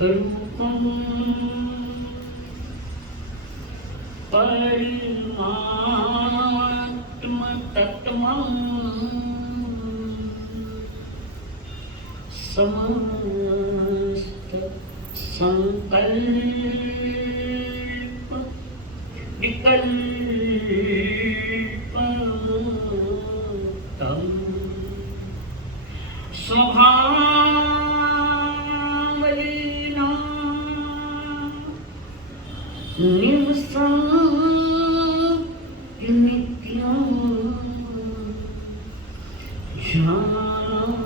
रूपम परिमात्म तत्त्वं समस्त संकल्प विकल्पतम स्वभावलीना निवसं नित्यं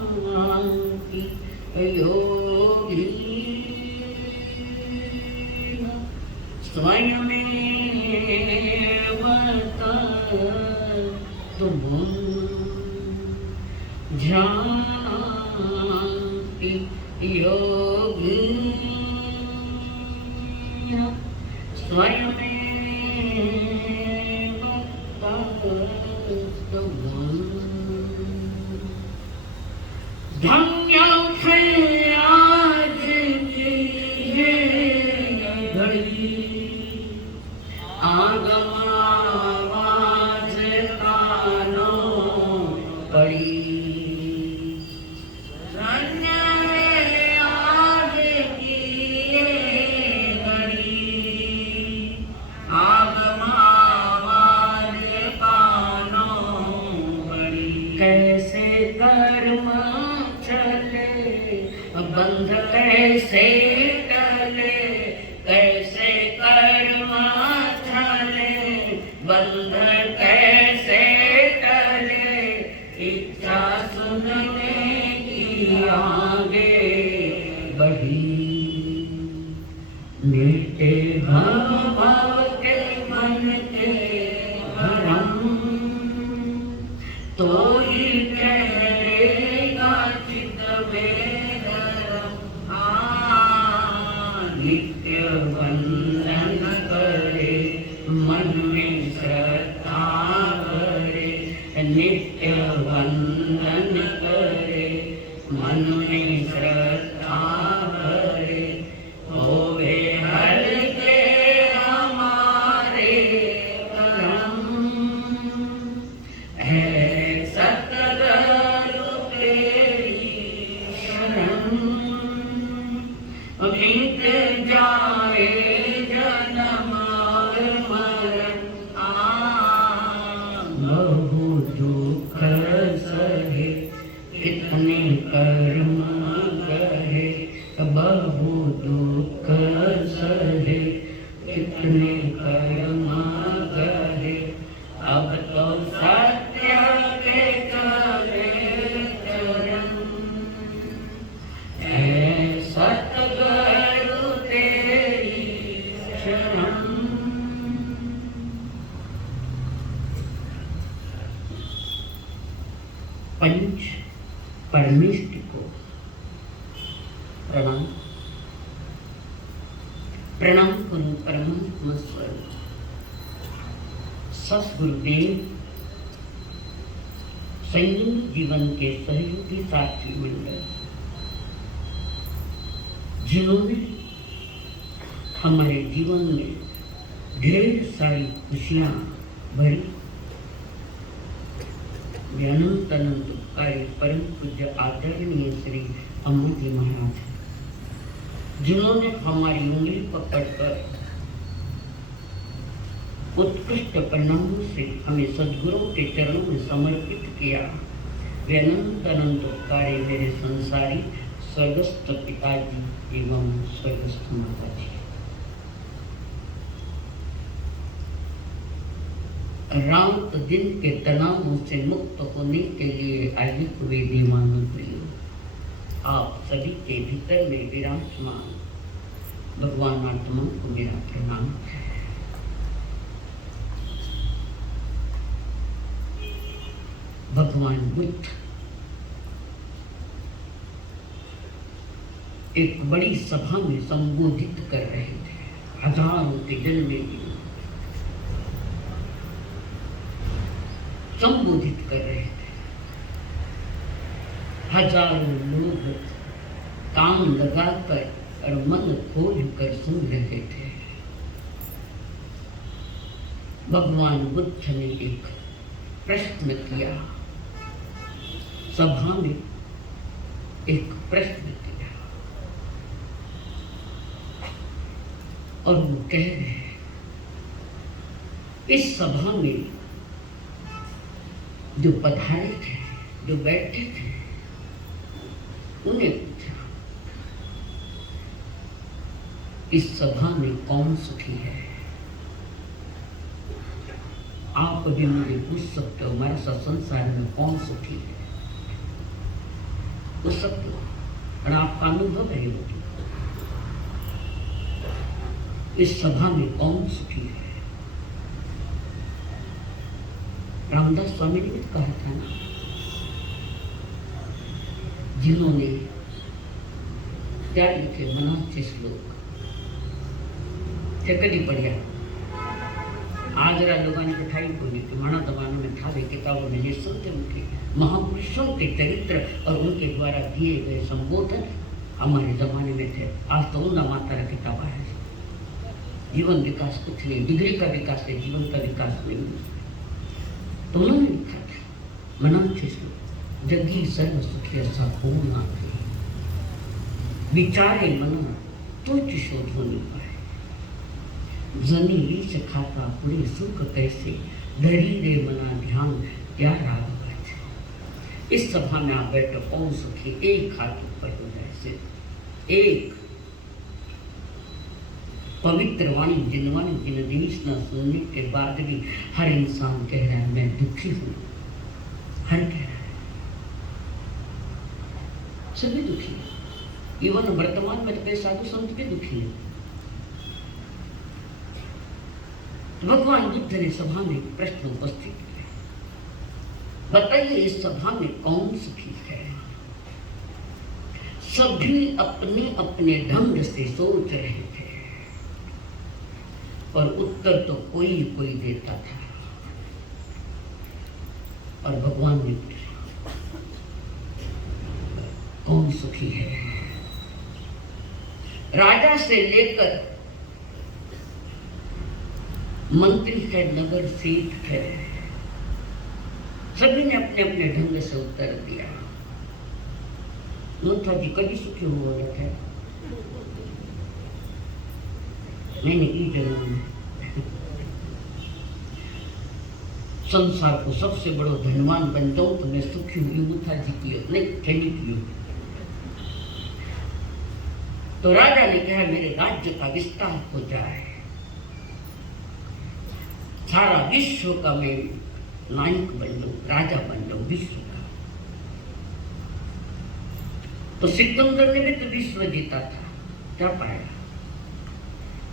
जानन्ति योगिनः स्वयमेव तत्त्वं जानन्ति योगिनः स्वयमेव तत्त्वं धन्य है आज की ये घड़ी आगमावाज कानों पड़ी धन्य है आज की ये घड़ी आगमावाज कानों पड़ी कैसे कर्म बंध कैसे टले कैसे कर्म चले बंध कैसे टले इच्छा सुनने की आगे बढ़ी मिटे भव के मन के भरम तो ही ठहरेगा चित में नित्य वंदन करे मन में श्रद्धा करे नित्य वंदन करे मन में श्रद्धा करे होवे हल्के हमारे करम है सतगुरु तेरी शरण बीत जाए जन्म और मरण बहु दुख सहे कितने कर्म गहे बहु दुख सहे कितने कर्म गहे अब तो सत्य के करे चरण है सतगुरु तेरी शरण। पंच परमेष्टि को प्रणाम प्रणाम करूं परमात्मा स्वरूप सद्गुरुदेव संयम जीवन के सहयोगी साथी मंडल जिन्होंने हमारे जीवन में ढेर सारी खुशियां भरी अनंत अनंत कार्य परम पूज्य आदरणीय श्री अम्मा जी महाराज जिन्होंने हमारी उंगली पकड़कर उत्कृष्ट परिणामों से हमें सद्गुरुओं के चरणों में समर्पित किया। वे अनंत अनंत कार्य मेरे संसारी स्वर्गस्थ पिताजी एवं स्वर्गस्थ माताजी रात दिन के तनावों से मुक्त होने के लिए आयु हुए दीवानों आप सभी के भीतर में विराजमान भगवान आत्मा को मेरा प्रणाम है। भगवान बुद्ध एक बड़ी सभा में संबोधित कर रहे थे। हजारों के जन में संबोधित कर रहे थे। हजारों लोग काम लगाकर और मन खोल कर सुन रहे थे। भगवान बुद्ध ने एक प्रश्न किया, सभा में एक प्रश्न किया, और वो कह रहे हैं, इस सभा में जो पधारे थे, जो बैठे थे, उन्हें पूछा, इस सभा में कौन सुखी है? आप भी मुझे पूछ सकते हो, हमारे संसार में कौन सुखी है? पूछ सकते हो, और आपका अनुभव है होगी, इस सभा में कौन सुखी है? रामदास स्वामी ने कहा था ना, जिन्होंने क्या लिखे मनाचे श्लोक कदी पढ़िया, आजरा लोगों ने कठाई बोली कि मना जमानों में था वे किताबों में ये सुनते उनके महापुरुषों के चरित्र और उनके द्वारा दिए गए संबोधन हमारे जमाने में थे। आज तो उनका मात्रा किताब है, जीवन विकास कुछ नहीं, डिग्री का विकास है, जीवन का विकास नहीं। तो उन्होंने लिखा था मनाचे श्लोक, जगी सर्व सुखी संपूर्ण विचारे मन तुझ शोध होने पाए, जनी रीच खाता पूरे सुख कैसे, धरी रे मना ध्यान क्या राग बाजे। इस सभा में आप बैठो, कौन सुखी? एक हाथ ऊपर हो जाए, सिर्फ एक पवित्र वाणी जिनवाणी जिनदेश न सुनने के बाद भी हर इंसान कह रहा है मैं दुखी हूं, हर कह रहा है, सभी दुखी है। इवन वर्तमान में तो साधु संत भी दुखी है। भगवान बुद्ध ने सभा में प्रश्न उपस्थित किया, बताइए इस सभा में कौन सुखी है? सभी अपने अपने ढंग से सोच रहे थे, और उत्तर तो कोई कोई देता था। और भगवान ने पूछा, कौन सुखी है? राजा से लेकर मंत्री है, नगर सेठ है, सभी ने अपने अपने ढंग से उत्तर दिया। मुथा जी कभी सुखी हुआ है? मैंने ई जन्म में संसार को सबसे बड़ो धनवान बन जाऊं तो मैं सुखी हुई, मुथा जी की नहीं ठंडी की। तो राजा ने कहा मेरे राज्य का विस्तार हो जाए, सारा विश्व का मैं नायक बन जाऊं, राजा बन जाऊं विश्व का। तो सिकंदर ने भी तो विश्व जीता था, क्या पाया?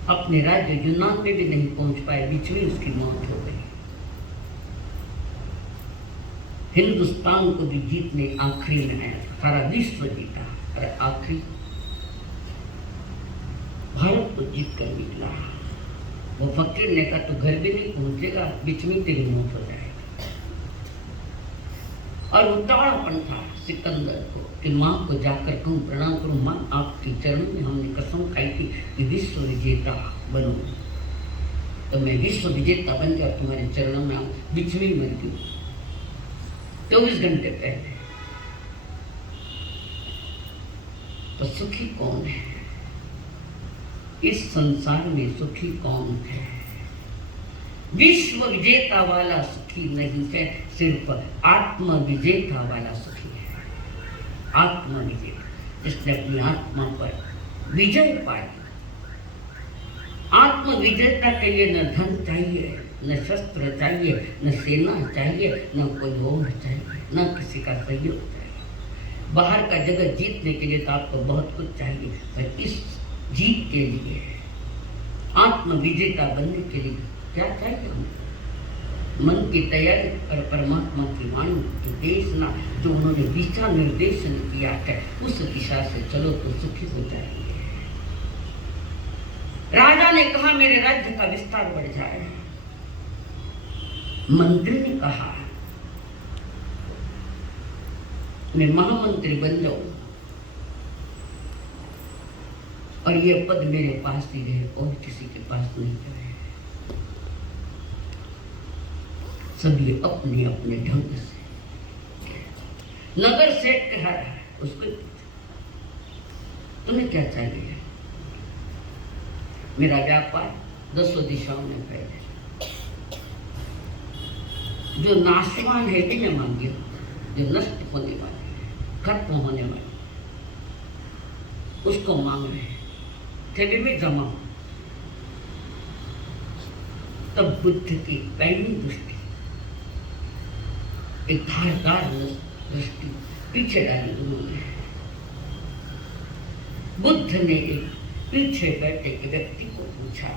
अपने राज्य यूनान में भी नहीं पहुंच पाए, बीच में उसकी मौत हो गई। हिंदुस्तान को भी जीतने आखिरी में आया, सारा विश्व जीता, और आखिरी भारत को जीत कर निकला। वो फकीर ने कहा तो घर भी नहीं पहुंचेगा, बीच में तेरी मौत हो जाएगी। और उतावलापन था सिकंदर को कि माँ को जाकर कहूँ प्रणाम करूँ, माँ आपके चरणों में हमने कसम खाई थी कि विश्व विजेता बनूं, तो मैं विश्व विजेता बन गया, तुम्हारे चरणों में आऊँ, बीच में मर गई 24 घंटे पहले। तो सुखी कौन है इस संसार में? सुखी कौन है? विश्व विजेता वाला सुखी नहीं है, सिर्फ आत्म विजेता वाला सुखी है। आत्म विजेता, जिसने अपनी आत्मा पर विजय पाई। आत्म विजेता के लिए न धन चाहिए, न शस्त्र चाहिए, न सेना चाहिए, न कोई और चाहिए, न किसी का सहयोग चाहिए। बाहर का जगत जीतने के लिए तो आपको बहुत कुछ चाहिए, पर इस जीत के लिए, आत्म विजेता बनने के लिए क्या चाहिए? मन की तैयारी और परमात्मा की वाणी की देशना जो उन्होंने दिशा निर्देशन किया है, उस दिशा से चलो तो सुखी हो जाएंगे। राजा ने कहा मेरे राज्य का विस्तार बढ़ जाए। मंत्री ने कहा मैं महामंत्री बन जाऊं और ये पद मेरे पास ही रहे और किसी के पास नहीं जाए। सभी अपने अपने ढंग से। नगर सेठ कह रहा है, उसको तुम्हें क्या चाहिए? मेरा व्यापार 10 दिशाओं में फैले, जो नाशवान है भी न मांगे, जो नष्ट होने वाले, खत्म होने वाले, उसको मांग रहे हैं, थैली में जमा। तब बुद्ध की पहली दृष्टि, एक धारदार दृष्टि पीछे डाली उन्होंने। बुद्ध ने एक पीछे बैठे एक व्यक्ति को पूछा,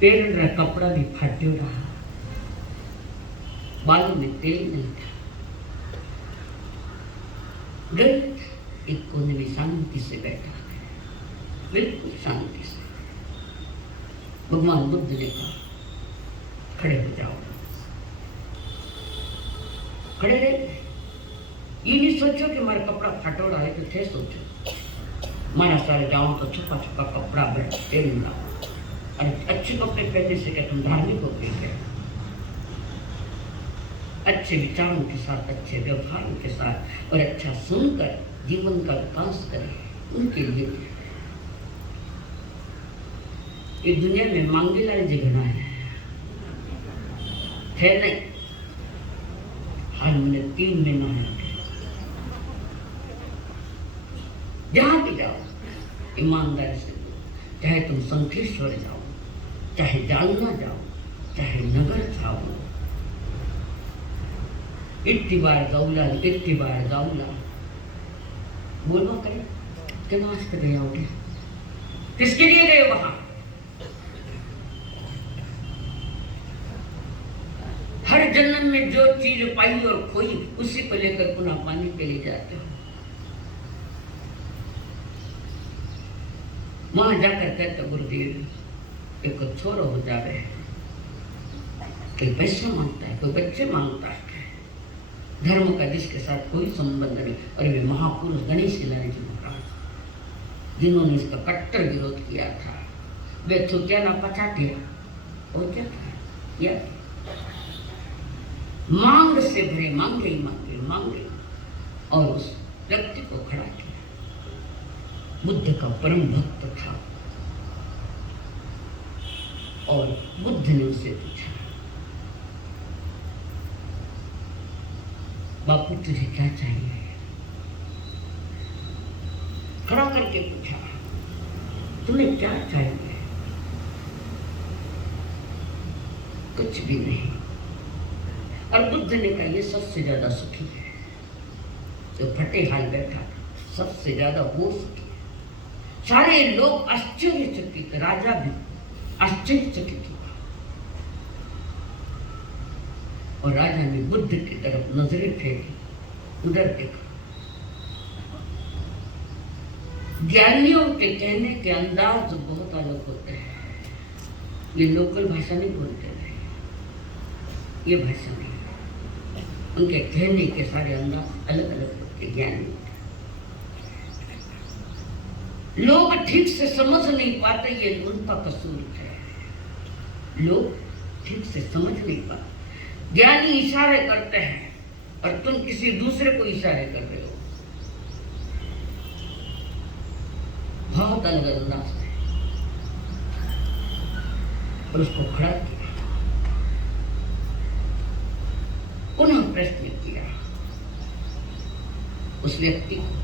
पेड़ कपड़ा भी फाटे रहा, बालों में तेल नहीं था, एक कोने में शांति से बैठा, बिल्कुल शांति से। भगवान बुद्ध ने कहा, खड़े हो जाओ। खड़े रहे, ये नहीं सोचो कि हमारा कपड़ा फाटोड़ा है, तो थे सोचो मारा सारे जाओ तो छुपा छुपा कपड़ा तेल मिलाओ। अरे अच्छे कपड़े पहनने से क्या तुम धार्मिक हो गए? अच्छे विचारों के साथ, अच्छे व्यवहारों के साथ और अच्छा सुनकर जीवन का विकास करें, उनके लिए। इस दुनिया में मांगे लाल जगना है नहीं। हाल मैंने 3 महीना है, जहां भी जाओ ईमानदारी से, चाहे तुम शंखेश्वर जाओ, चाहे जालना जाओ, चाहे नगर जाओ, इतनी बार जाऊला बोलवा करें क्या नाश्ते गए आओगे? किसके लिए गए वहां? हर जन्म में जो चीज पाई और खोई, उसी को लेकर पुनः पाने के लिए जाते हो। वहां जाकर कहते गुरुदेव, एक छोरो हो जावे, कोई पैसा मांगता है, कोई बच्चे मांगता है, धर्म का जिसके साथ कोई संबंध नहीं। और वे महापुरुष गणेश लाल जी महाराज, जिन्होंने इसका कट्टर विरोध किया था, वे तो क्या ना पचाटे और क्या था, या मांग से भरे मांगे मांगे मांगे और उस व्यक्ति को खड़ा किया। बुद्ध का परम भक्त था और बुद्ध ने उससे पूछा, बापू तुझे क्या चाहिए? खड़ा करके पूछा, तुम्हें क्या चाहिए? कुछ भी नहीं। और बुद्ध ने कहा, ये सबसे ज्यादा सुखी है, जो फटे हाल बैठा सबसे ज्यादा वो सुखी है। सारे लोग आश्चर्यचकित, राजा भी आश्चर्यचकित हुआ। और राजा ने बुद्ध की तरफ नजरें फेंकी, उधर देखा। ज्ञानियों के कहने के अंदाज बहुत अलग होते हैं। ये लोकल भाषा नहीं बोलते हैं, ये भाषा नहीं, उनके कहने के सारे अंदाज अलग अलग होते। ज्ञानी लोग ठीक से समझ नहीं पाते, ये उनका कसूर है। लोग ठीक से समझ नहीं पाते। ज्ञानी इशारे करते हैं और तुम किसी दूसरे को इशारे कर रहे हो। बहुत अलग अंदाज है। और उसको खड़ा किया, पुनः प्रश्न किया उस व्यक्ति को।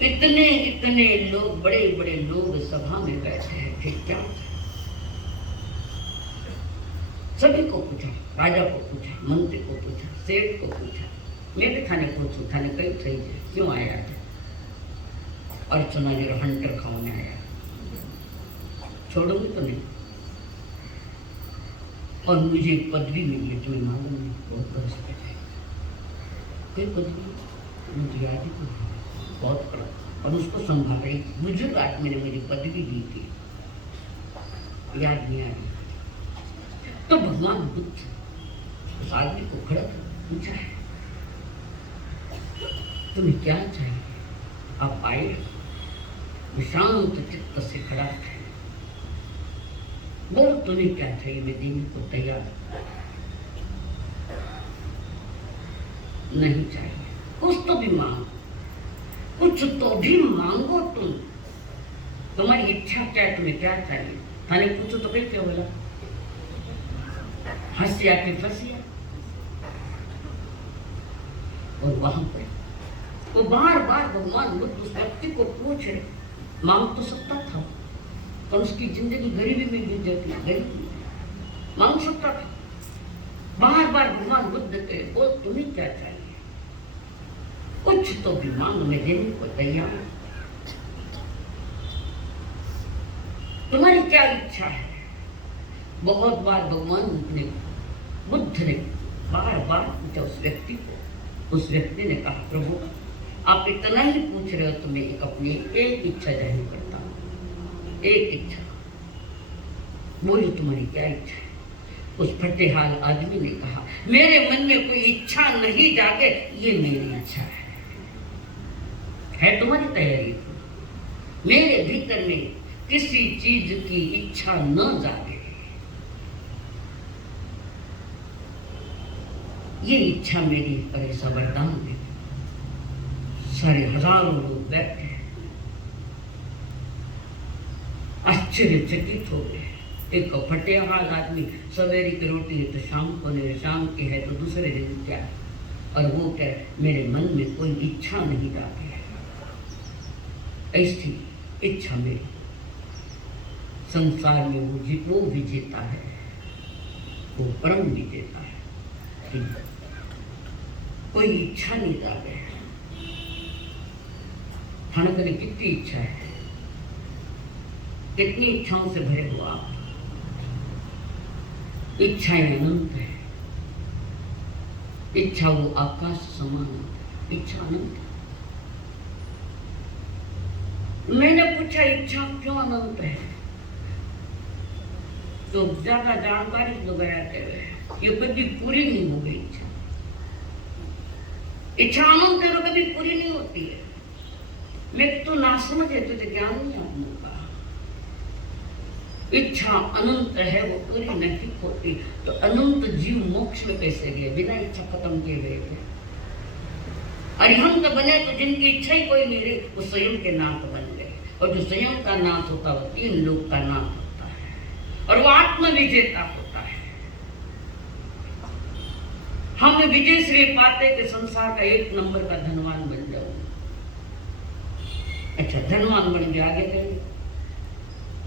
इतने लोग, बड़े बड़े लोग सभा में बैठे हैं, फिर क्या? सभी को पूछा, राजा को पूछा, मंत्री को पूछा, सेठ को पूछा, मैं भी थाने पूछू, थाने कई सही है, क्यों आया था? अर्चना जी हंटर खाने आया, छोड़ूंगी तो नहीं। और मुझे पदवी मिली है, तुम्हें मालूम नहीं, बहुत बरस है। कोई पदवी मुझे याद ही नहीं, बहुत कड़ा, और उसको संभाल रही बुजुर्ग आदमी ने मेरी पदवी दी थी, याद नहीं आ रही। तो भगवान बुद्ध उस आदमी को खड़ा कर पूछा है, तुम्हें क्या चाहिए? आप आए, शांत चित्त से खड़ा थे। बोलो तुम्हें क्या चाहिए, मैं देने को तैयार। नहीं चाहिए, कुछ तो भी मांगो, कुछ तो भी मांगो। तुम्हारी इच्छा क्या है, तुम्हें क्या चाहिए? थाने पूछो तो क्या बोला, हंसिया के फंसिया। और वहां पर वो बार बार भगवान बुद्ध उस व्यक्ति को पूछ रहे, मांग तो सकता था पर उसकी जिंदगी गरीबी में बीत जाती, गरीबी मांग सकता था। बार बार भगवान बुद्ध के बोल तुम्हें क्या चाहिए, कुछ तो भी मांग, मैं देने को तैयार हूं। तुम्हारी क्या इच्छा है? बहुत बार भगवान ने, बुद्ध ने बार बार पूछा उस व्यक्ति को। उस व्यक्ति ने कहा, प्रभु आप इतना ही पूछ रहे हो तो मैं एक अपनी एक इच्छा जाहिर करता हूं, एक इच्छा। बोली तुम्हारी क्या इच्छा है? उस फटेहाल आदमी ने कहा, मेरे मन में कोई इच्छा नहीं जागे, ये मेरी इच्छा है तुम्हारी तैयारी? मेरे भीतर में किसी चीज की इच्छा न जागे, ये इच्छा मेरी पर ऐसा वरदान है। सारे हजारों लोग बैठे आश्चर्यचकित हो गए। एक फटेहाल आदमी, सवेरे की रोटी है तो शाम को नहीं, शाम की है तो दूसरे दिन क्या है, और वो कह मेरे मन में कोई इच्छा नहीं जाती है। ऐसी इच्छा मेरी संसार में वो विजेता है, वो परम विजेता है। कोई इच्छा नहीं जागे। खाने के लिए कितनी इच्छा है, कितनी इच्छाओं से भरे हुआ आप। इच्छाएं अनंत है, इच्छा वो आकाश समान है, इच्छा अनंत है। मैंने पूछा इच्छा क्यों अनंत है, तो ज्यादा जानकारी लोग रहते हुए ये कभी पूरी नहीं हो गई। इच्छा अनंत है तो कभी पूरी नहीं होती है। मैं तो ना समझ है, तुझे ज्ञान नहीं आपने कहा। इच्छा अनंत है, वो पूरी नहीं होती। तो अनंत जीव मोक्ष में कैसे गए, बिना इच्छा खत्म किए गए थे। अरिहंत बने तो जिनकी इच्छा ही कोई नहीं रही, वो स्वयं के नाथ बन गए। और जो स्वयं का नाथ होता है वो तीन लोक का नाथ होता है, और वो आत्म विजेता होता है। हम विजय श्री पाते कि संसार का एक नंबर का धनवान बन जाओ। अच्छा, धनवान बन गया, आगे कहेंगे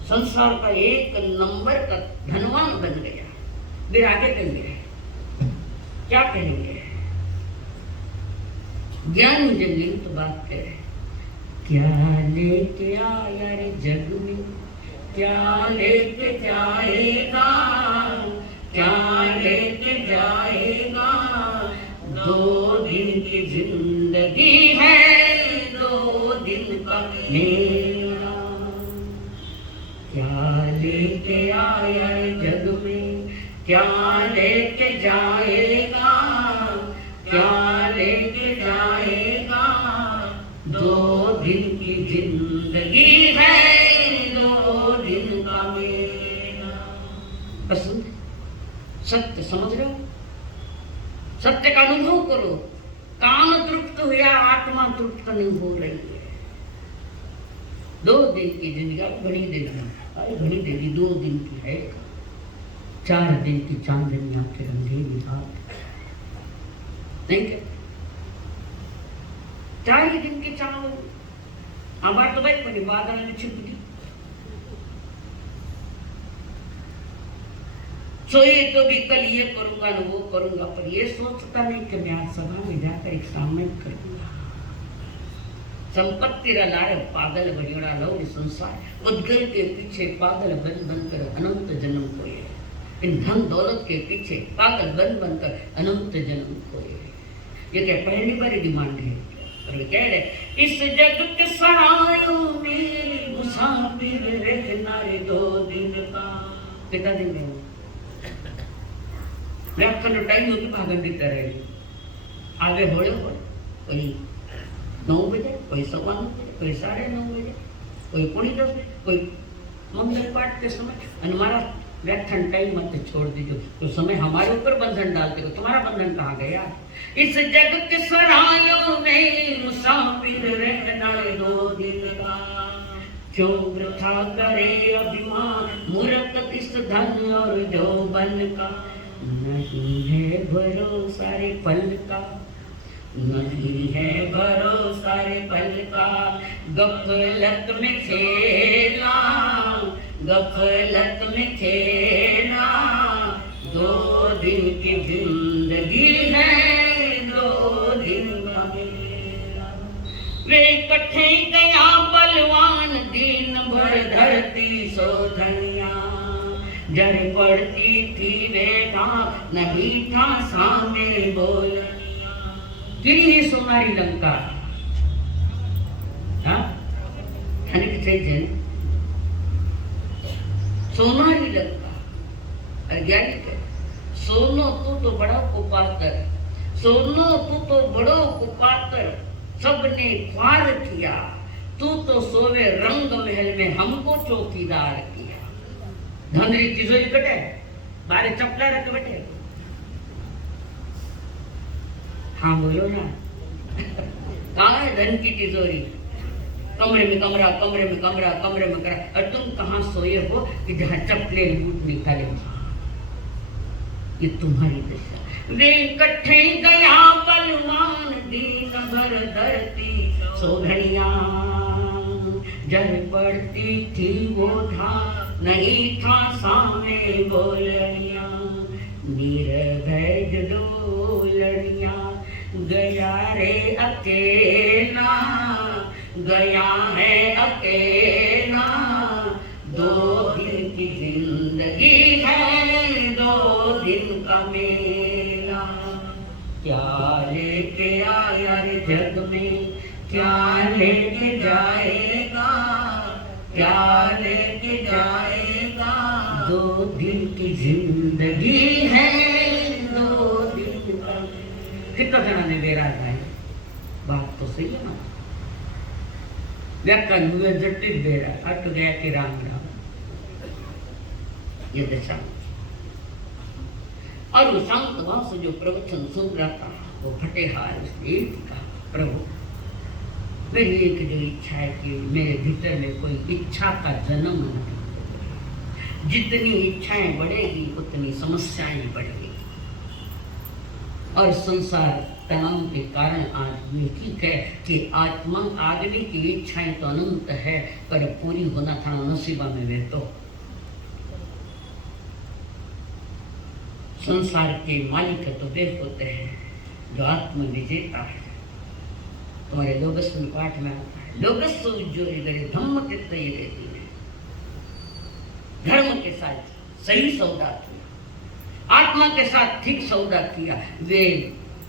संसार का एक नंबर का धनवान बन गया। फिर आगे कहेंगे क्या कहेंगे? ज्ञानी जब यही तो बात कहे, क्या लेके आया रे जग में, क्या लेके जाएगा, क्या लेके जाएगा। 2 दिन की जिंदगी है, 2 दिन का मेरा। क्या लेके आया जग में, क्या लेके जाएगा, क्या लेके जाएगा। 2 दिन की जिंदगी है, 2 दिन का मेरा। पसंद सत्य समझ रहे हो? सत्य का अनुभव करो। काम तृप्त हुआ, आत्मा तृप्त नहीं हो रही है। 2 दिन की जिंदगी घड़ी दे दी, घड़ी दे दी, 2 दिन की है। 4 दिन की चांदनी आपके अंधेरी रात नहीं क्या? 4 ही दिन की चांदनी। हमारे तो भाई कोई बादल में छिप गई। सोए तो भी कल ये करूंगा न वो करूंगा, पर ये सोचता नहीं कि मैं आज सभा में जाकर एक सामयिक करूंगा। संपत्ति लारे पागल बनियोड़ा लो संसार, उद्गल के पीछे पागल बन बनकर अनंत जन्म खोए। इन धन दौलत के पीछे पागल बन बनकर अनंत जन्म खोए। ये क्या पहली बार डिमांड है? और वे कह रहे इस जग के सरायों में मुसाफिर रहना रे 2 दिन का। कितना दिन है? मैं आपका टाइम होगी भागन दिखता रहेगी। आगे बढ़े कोई 9 बजे कोई 9:15, कोई 9:30, कोई 10:30, कोई मंगल पाठ के समय। हमारा व्याख्यान टाइम मत छोड़ दीजिए, तो समय हमारे ऊपर बंधन डालते हो। तुम्हारा बंधन कहाँ गया? इस जग के सरायों में मुसाफिर रहना 2 दिन का, क्यों वृथा करे अभिमान मूर्ख इस धन और यौवन का। नहीं है भरोसा रे पल का, नहीं है भरोसा रे पल का, गफलत में खेला, गफलत में खेला। 2 दिन की जिंदगी है, 2 दिन का मेला। वे इकट्ठे गया बलवान, दिन भर धरती शोधनिया। जड़ पड़ती थी वेगा, नहीं था सामने बोलनिया। गिरी ही सोनारी लंका। हाँ थाने के सोनारी लंका। अज्ञानी के सोनो तू तो बड़ा कुपातर, सोनो तू तो बड़ो कुपातर, सबने ख्वार किया। तू तो सोवे रंग महल में, हमको चौकीदार किया। धनरी तिजोरी कटे, बारे चपला रख बैठे। हाँ बोलो ना। कहाँ है धन की तिजोरी? कमरे में कमरा, कमरे में कमरा, कमरे में कमरा। और तुम कहाँ सोए हो कि जहाँ चपले लूट निकाले? ये तुम्हारी दशा। वे इकट्ठे गया बलवान, दिन भर धरती शोधनिया। जड़ पड़ती थी वो था, नहीं था सामने बोलनिया। निर्भय दो लड़िया, गया रे अकेला, गया है अकेला। 2 दिन की जिंदगी है, 2 दिन का मेला। क्या लेके आया रे जग में, क्या लेके जाएगा, क्या लेके जाएगा। 2 दिन की जिंदगी है, 2 दिन का। कितना जना ने बेरा है? बात तो सही है ना। व्याकरण हुए जटिल बेरा, अट गया कि राम राम। ये दशा। और वो शांत भाव से जो प्रवचन सुन रहा था, वो फटेहार उसने कहा, प्रभु मेरी एक जो इच्छा है कि मेरे भीतर में कोई इच्छा का जन्म नहीं। जितनी इच्छाएं बढ़ेगी उतनी समस्याएं बढ़ेगी। और संसार तनाव के कारण आज ये ठीक है कि आत्मा आगने की इच्छाएं तो अनंत है, पर पूरी होना था नसीबा में वे तो। संसार के मालिक तो वे होते हैं जो आत्म विजेता है। तुम्हारे लोगस्व पाठ में आता है, लोगस्व उज्ज्वली गरे धम्म कितने ही रहती है। धर्म के साथ सही सौदा किया, आत्मा के साथ ठीक सौदा किया, वे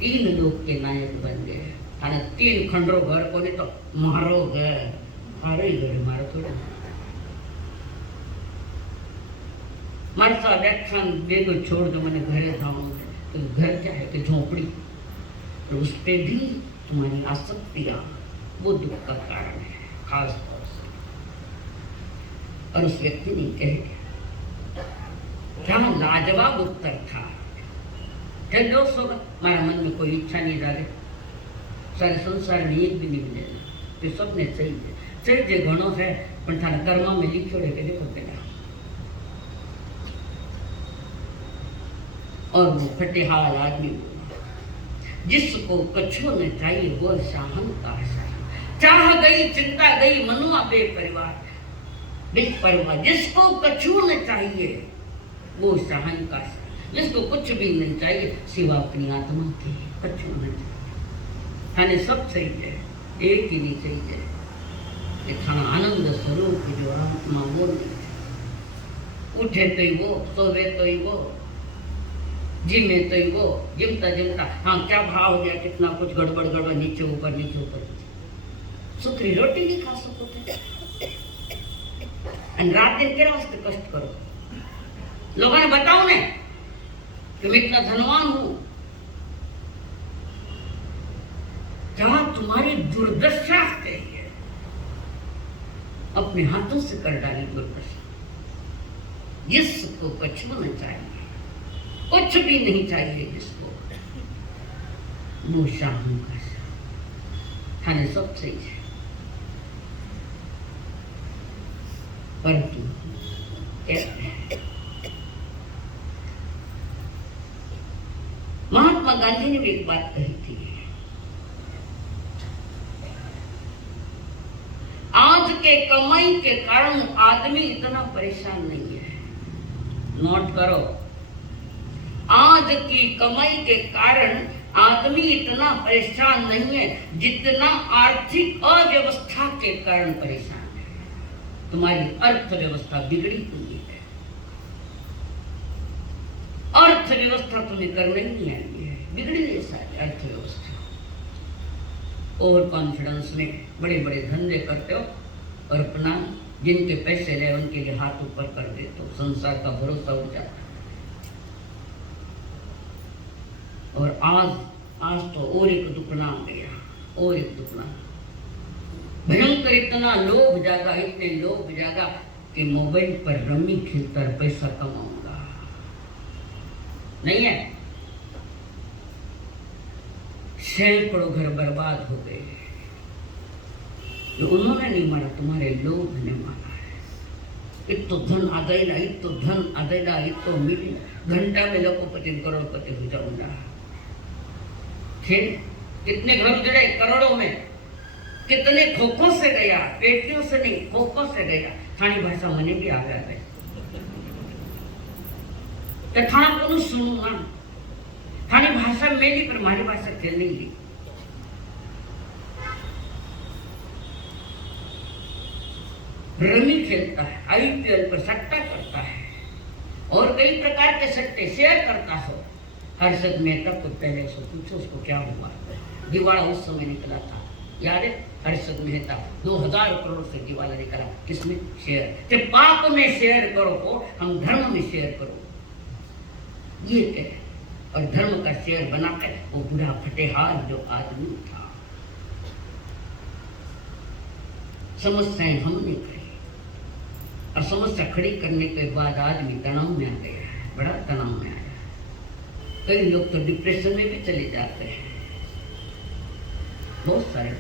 3 लोग के नायक बन गए। थाने 3 खंडरो घर को नहीं तो मारो घर, हारे घर मारो थोड़ा। मारसा व्याख्यान बेगो छोड़ दो, मैंने घरे जाऊँ। तो घर क्या है कि झोपड़ी, तो उस पे भी तुम्हारी आसक्तियां वो दुख का कारण है खास तौर से। और उस व्यक्ति ने कह क्या लाजवाब उत्तर था। जब लोग सो हमारा मन में कोई इच्छा नहीं डाले, सारे संसार में एक भी नहीं मिलेगा। तो सबने चाहिए घणो है, पण थारा कर्मा में लिखो रे के देखो तेरा। और वो फटेहाल आदमी जिसको कछु न चाहिए वो शाहंकार चाह गई, चिंता गई, मनुआ बेपरवाह। जिसको कछु न चाहिए वो शाहंकार, जिसको कुछ भी नहीं चाहिए सिवा अपनी आत्मा के, कछु न चाहिए। थाने सब चाहिए, एक ही नहीं चाहिए कि थाना आनंद स्वरूप जो आत्मा वो नहीं। उठे तो ही वो, सोवे तो ही वो, जिमे तो ही वो, जिमता जिमता हाँ क्या भाव हो गया, कितना कुछ गड़बड़ गड़बड़, नीचे ऊपर नीचे ऊपर। सुखरी रोटी नहीं खा सको थे, रात दिन केरा वास्ते कष्ट करो। लोगों ने बताओ ने कि मैं इतना धनवान हूं, जहां तुम्हारी दुर्दशा से है, अपने हाथों से कर डाली दुर्दशा। जिसको कुछ न चाहिए, कुछ भी नहीं चाहिए जिसको, वो शाम का शाम थाने सब सही है। परंतु महात्मा गांधी ने भी एक बात कही थी, आज के कमाई के कारण आदमी इतना परेशान नहीं है। नोट करो, आज की कमाई के कारण आदमी इतना परेशान नहीं है जितना आर्थिक अव्यवस्था के कारण परेशान है। तुम्हारी अर्थव्यवस्था बिगड़ी हुई है, अर्थव्यवस्था तुम्हें करने नहीं आई है, बिगड़ी है सारी अर्थव्यवस्था। ओवर कॉन्फिडेंस में बड़े बड़े धंधे करते हो और अपना जिनके पैसे रहे उनके लिए हाथ ऊपर कर देते हो, संसार का भरोसा उठ जाता है। और आज तो और एक दुखना आ गया, और एक दुखना भयंकर। इतना लोभ जागा, इतने लोभ जागा कि मोबाइल पर रमी खेलकर पैसा कमाऊंगा। नहीं है, सैकड़ों घर बर्बाद हो गए। उन्होंने नहीं मारा, तुम्हारे लोभ ने मारा है। इत तो धन आ गया, इत तो धन आ गया, इत तो मिली, घंटा में लखोपति करोड़पति हो जाऊंगा। कितने घर उजड़े करोड़ों में, कितने खोखों से गया, पेटियों से नहीं खोखों से गया। थानी भाषा मने भी आ गया है, थाना को सुनूंगा। थानी भाषा मेरी पर मारी भाषा चलेगी। रमी खेलता है, आईपीएल पर सट्टा करता है और कई प्रकार के सट्टे शेयर करता हो। हर्षद मेहता को पहले से पूछो उसको क्या हुआ। दिवाला उस समय निकला था, याद है? हर्षद मेहता 2000 करोड़ से दिवाला निकला। किसमें? शेयर। जब पाप में शेयर करो को हम धर्म में शेयर करो, ये कहे। और धर्म का शेयर बनाकर वो बुढ़ा फटेहार जो आदमी था, समस्याएं हमने करी और समस्या खड़ी करने के बाद आदमी तनाव में आ गया है, बड़ा तनाव में आया। कई लोग तो डिप्रेशन में भी चले जाते हैं, बहुत सारे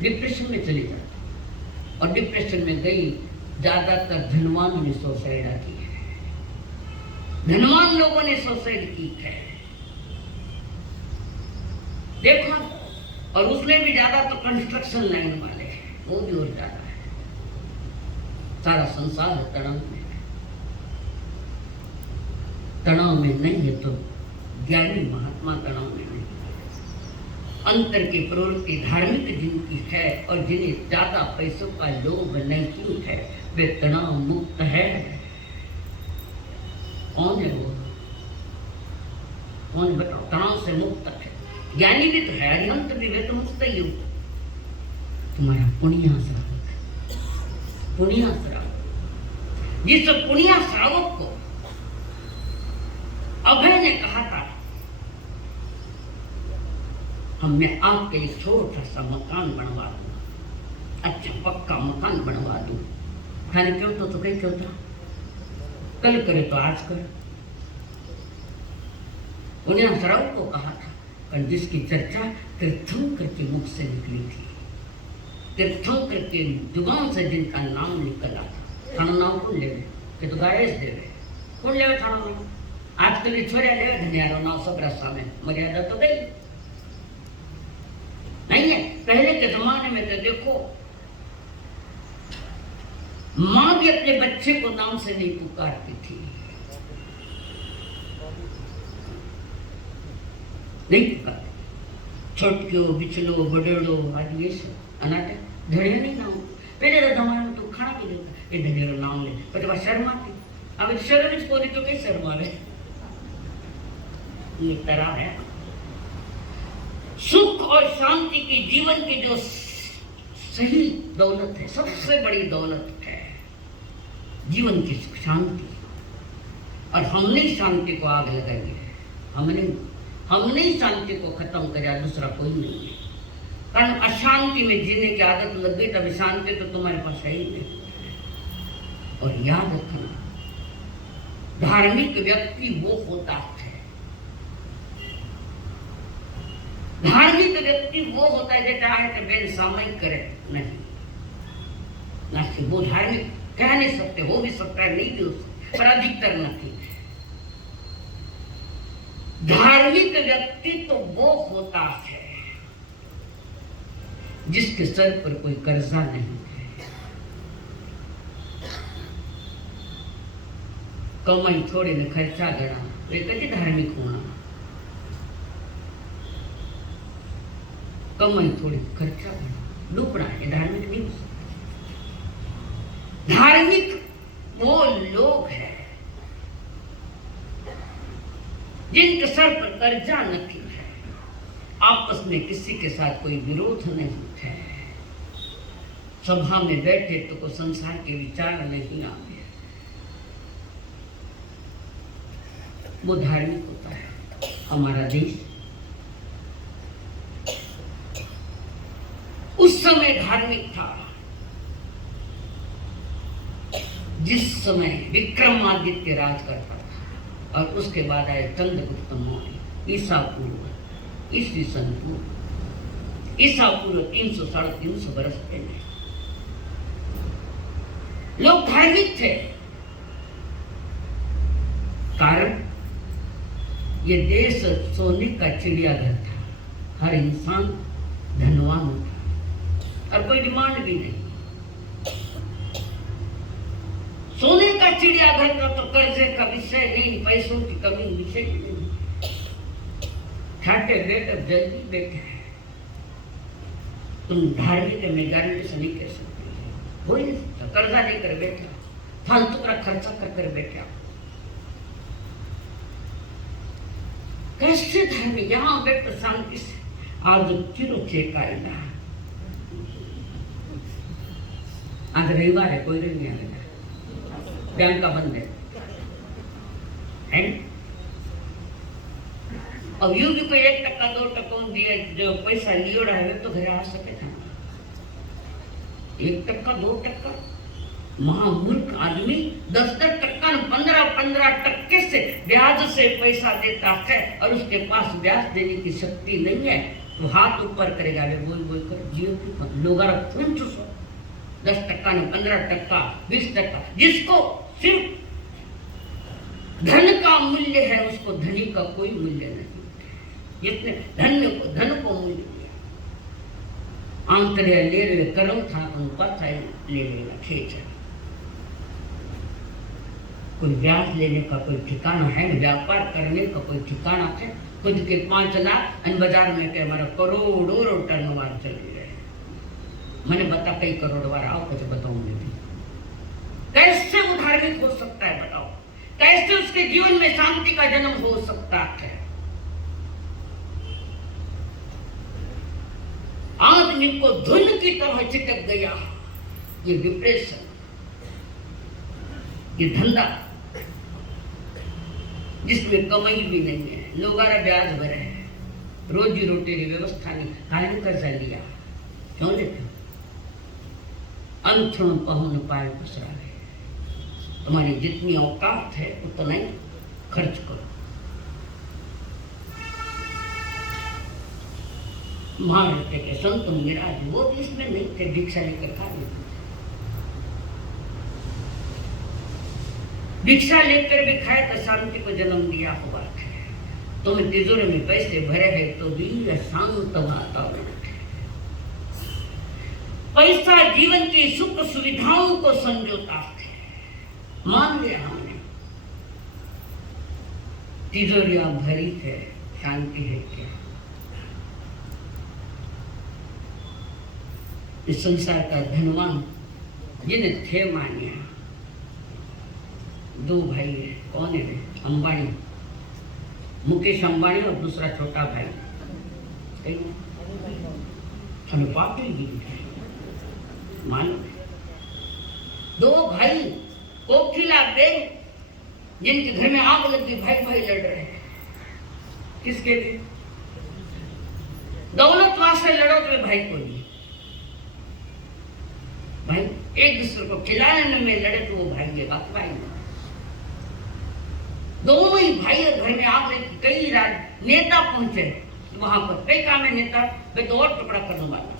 डिप्रेशन में चले जाते हैं। और डिप्रेशन में गई ज्यादातर धनवान ने सुसाइड की है, धनवान लोगों ने सुसाइड की है, देखो। और उसमें भी ज्यादा तो कंस्ट्रक्शन लाइन वाले हैं, वो भी और ज्यादा है। सारा संसार है तनाव में, तनाव में नहीं है तो ज्ञानी महात्मा तनाव में नहीं। अंतर की प्रवृत्ति धार्मिक जिनकी है और जिन्हें ज्यादा पैसों का लोभ नहीं है, वे तनाव मुक्त है। कौन है वो? कौन बताओ? तनाव से मुक्त है। ज्ञानी भी तो है, अरिहंत भी, वे तो मुक्त ही हो। तुम्हारा पुण्य श्रावक, पुण्य श्रावक, जिस पुण्य श्रावक को अभय ने कहा था मैं आपके लिए छोटा सा मकान बनवा दूं, अच्छा पक्का मकान बनवा दूं। खाली क्यों तो कहीं क्यों था, कल करे तो आज कर। उन्हें सराव को कहा था, पर जिसकी चर्चा तीर्थंकर के मुख से निकली थी, तीर्थंकर के जुबान से जिनका नाम निकला था, थाना नाम कौन लेवे? कि तो गायस देवे, कौन लेवे थाना नाम? आजकल ये छोरे लेवे धनियारो नाम सब रास्ता में, मर्यादा तो गई नहीं है। पहले के जमाने में तो देखो, मां भी अपने बच्चे को नाम से नहीं पुकारती थी, नहीं पुकारती। छोटक्यो, बिचलो, बड़ेड़ो आदि ये सब अनाटे धड़े नहीं नाम। पहले के जमाने में तो खाना भी देता, ये धड़ेरो नाम ले, पर जब शर्माती, अब शर्म इसको नहीं तो कहीं शर्मा रहे। ये तरह है सुख और शांति की जीवन की जो सही दौलत है, सबसे बड़ी दौलत है जीवन की सुख शांति। और हमने शांति को आग लगाई है, हमने शांति को खत्म किया, दूसरा कोई नहीं है। कारण अशांति में जीने की आदत लग गई, तब शांति तो तुम्हारे पास है ही नहीं। और याद रखना, धार्मिक व्यक्ति वो होता है, धार्मिक व्यक्ति वो होता है जो चाहे तो बेन सामयिक करे नहीं ना, वो धार्मिक कह नहीं सकते, हो भी सकता है नहीं भी हो सकता, पर अधिकतर नहीं। धार्मिक व्यक्ति तो वो होता है जिसके सर पर कोई कर्जा नहीं है, कमाई थोड़ी ने खर्चा गणा, वे कभी धार्मिक होना, कमाई थोड़ी खर्चा गणा लुपड़ा है, धार्मिक नहीं हो सकता। धार्मिक वो लोग हैं जिनके सर पर कर्जा नहीं है, आपस में किसी के साथ कोई विरोध नहीं है, सभा में बैठे तो कोई संसार के विचार नहीं आते, वो धार्मिक होता है। हमारा देश उस समय धार्मिक था जिस समय विक्रमादित्य राज करता था, और उसके बाद आए चंद्रगुप्त मौर्य, ईसा पूर्व 300-350 बरस पहले। लोग धार्मिक थे, कारण ये देश सोने का चिड़ियाघर था, हर इंसान धनवान था और कोई डिमांड भी नहीं। सोने का चिड़ियाघर का तो कर्जे का विषय नहीं, पैसों की कमी विषय नहीं, खाटे बैठे जल्दी बैठे हैं। तुम धार्मिक में गारंटी से नहीं कह सकते, हो ही नहीं सकता। कर्जा लेकर बैठे, फालतू का खर्चा कर बैठे, कैसे धार्मिक? यहाँ बैठ शांति से आज चिरो चेकाएगा, आज रविवार है, कोई नहीं आएगा, बैंक का बंद है। अब यूं भी कोई 1% 2% दिए जो पैसा लियो रहा है तो घर आ सके था। 1% 2% महामूर्ख आदमी 10% 15% से ब्याज से पैसा देता है और उसके पास ब्याज देने की शक्ति नहीं है, तो हाथ ऊपर करेगा, वे बोल कर जियो की लोग 10% 15% 20%। जिसको सिर्फ धन का मूल्य है उसको धनी का कोई मूल्य नहीं। जितने धन को मूल्य दिया, आंतर्य ले ले करो था उनका ले लेगा खेच। कोई ब्याज लेने का कोई ठिकाना है, व्यापार करने का कोई ठिकाना है? खुद के 5 लाख बाजार में के हमारा करोड़ों टर्नओवर चले गए। मैंने बता कई करोड़ बार, आओ कुछ बताऊंगी भी। कैसे वो धार्मिक हो सकता है बताओ? कैसे उसके जीवन में शांति का जन्म हो सकता है? आदमी को धुन की तरह चिटक गया ये डिप्रेशन, ये धंधा जिसमें कमाई भी नहीं है, लोग ब्याज भरे हैं, रोजी रोटी की व्यवस्था नहीं, काहे कर्जा लिया? क्यों लेते? अंथरुण पहुन पाए पसरा है। तुम्हारी जितनी औकात है उतना ही खर्च करो। महाराष्ट्र के संत मिराज वो भी इसमें नहीं थे, भिक्षा लेकर खा लेते। भिक्षा लेकर भी खाए तो शांति को जन्म दिया हुआ है। तुम तिजोरी में पैसे भरे हैं तो भी शांत वातावरण है। पैसा जीवन की सुख सुविधाओं को संजोता है, मान लिया हमने। तिजोरियां भरी है, शांति है क्या? इस संसार का धनवान जिन्हें थे मानिया, 2 भाई है, कौन है? अंबानी, मुकेश अंबानी और दूसरा छोटा भाई अनुपात मानो 2 भाई कोकिला बेन, जिनके घर में आग लग गई, भाई भाई लड़ रहे हैं। किसके लिए? दौलत वास्ते लड़ो में भाई को नहीं, भाई एक दूसरे को खिलाने में लड़े तो वो भाई के बात भाई नहीं। दोनों ही भाई और भाई में आप कई नेता पहुंचे वहां पर, कई काम है नेता वे तो और टुकड़ा करने वाला,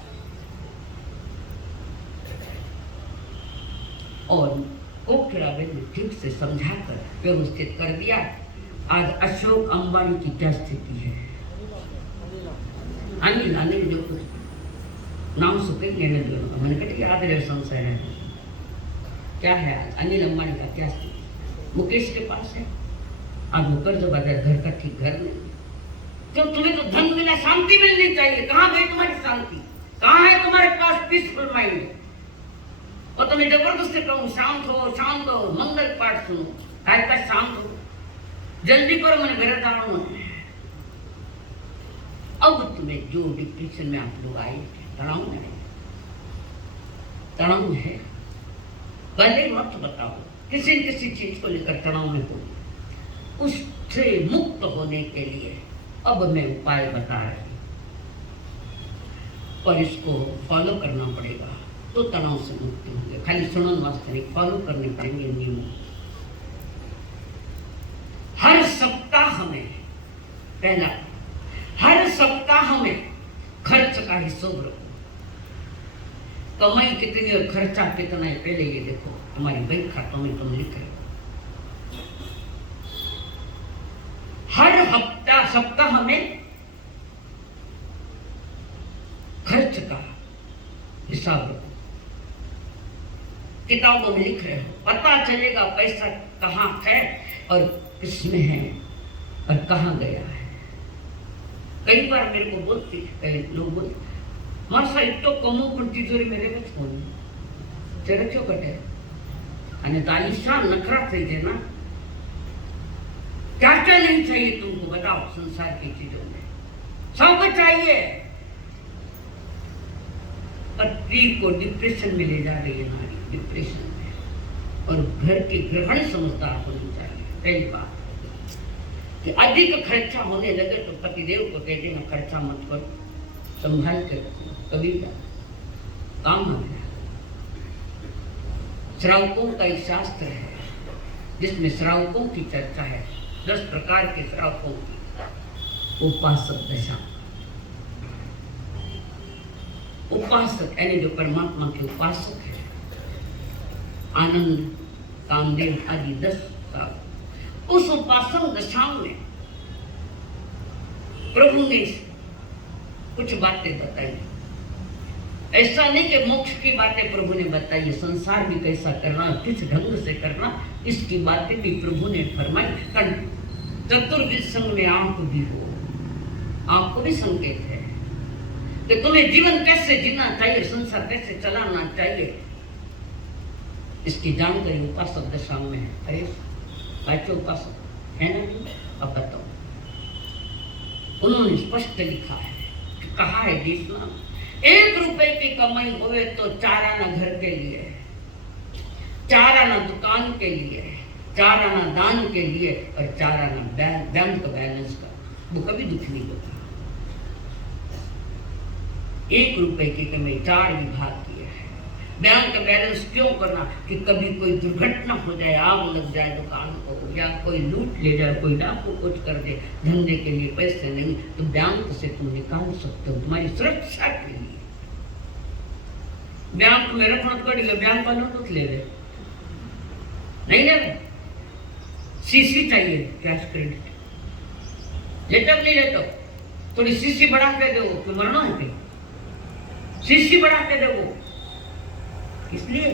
और कोकिलाबेन ने ठीक से समझाकर व्यवस्थित कर दिया। आज अशोक अंबानी की क्या स्थिति है, अनिल अनिल जो कुछ नाम सुखे लेने दो, मैंने कहा याद रहे संशय है क्या है। अनिल अंबानी का क्या स्थिति, मुकेश के पास है, आज वो कर्ज बाजार, घर का ठीक घर नहीं। तो तुम्हें तो धन मिला, शांति मिलनी चाहिए, कहाँ गई तुम्हारी शांति, कहाँ है तुम्हारे पास पीसफुल माइंड। और तुम्हें जबरदस्ती कहूँ शांत हो, मंगल पाठ सुनो, काय का शांत हो, जल्दी करो, मैंने घर जाना। अब तुम्हें जो डिप्रेशन में आप लोग आए, तनाव है, पहले मत बताओ किसी न किसी चीज को लेकर तनाव में हो, उससे मुक्त होने के लिए अब मैं उपाय बता रही हूं, और इसको फॉलो करना पड़ेगा तो तनाव से मुक्त होंगे। खाली सुनन वास्ते नहीं, फॉलो करने पड़ेंगे नियमों। हर सप्ताह में, पहला, हर सप्ताह में खर्च का हिसाब रखो। कमाई कितनी और खर्चा कितना है पहले ये देखो, तुम्हारी बैंक खातों में तुम लिख रहे हो। हर हफ्ता सप्ताह में खर्च का हिसाब रखो, किताबों में लिख रहे हो, पता चलेगा पैसा कहाँ है और किसमें है और कहाँ गया है। कई बार मेरे को बोलते लोग बोलते, मासा इतो कमो पण तिजोरी मेरे में फोन तेरे क्यों कटे अने तालिशान नखरा થઈ જાય ना। क्या क्या नहीं चाहिए तुमको, बताओ संसार की चीजों में सब चाहिए, पर स्त्री को डिप्रेशन में ले जा रही है नारी, डिप्रेशन में। और घर के ग्रहण समझदार होनी चाहिए। पहली बात कि अधिक खर्चा होने लगे तो पतिदेव को कह देना खर्चा मत करो, संभाल कर रखो, कभी काम आ गया। श्रावकों का एक शास्त्र है जिसमें श्रावकों की चर्चा है, 10 प्रकार के श्रावकों की। उपासक दशा, उपासक यानी जो परमात्मा के उपासक है, आनंद, कामदेव आदि 10 श्रावक। उस उपासक दशा में प्रभु ने कुछ बातें बताई। ऐसा नहीं कि मोक्ष की बातें प्रभु ने बताई है, संसार भी कैसा करना, किस ढंग से करना, इसकी बातें भी प्रभु ने फरमाई। चतुर्विध संग में आपको भी हो, आपको भी संकेत है कि तुम्हें जीवन कैसे जीना चाहिए, संसार कैसे चलाना चाहिए, इसकी जानकारी उपासक दशा में है। अरे बच्चों उपासक है ना, अब बताओ। उन्होंने स्पष्ट लिखा है, कहा है देशना, 1 रुपए की कमाई होवे तो 4 आना घर के लिए, 4 आना दुकान के लिए, 4 आना दान के लिए और 4 आना बैंक बैलेंस का, वो कभी दुख नहीं होता। 1 रुपए की कमाई 4 विभाग की है। बैंक बैलेंस क्यों करना कि कभी कोई दुर्घटना हो जाए, आग लग जाए दुकान को, या कोई लूट ले जाए, कोई डाकू कुछ कर दे, धंधे के लिए पैसे नहीं तो बैंक से तुम निकाल सकते हो, तुम्हारी सुरक्षा के लिए। बैंक में रखना पड़ेगा, बैंक वालों तो ले ले, नहीं ले, सीसी चाहिए, कैश क्रेडिट लेता नहीं लेता, थोड़ी सीसी बढ़ा के दो कि मरना है कि सीसी बढ़ा के दो। इसलिए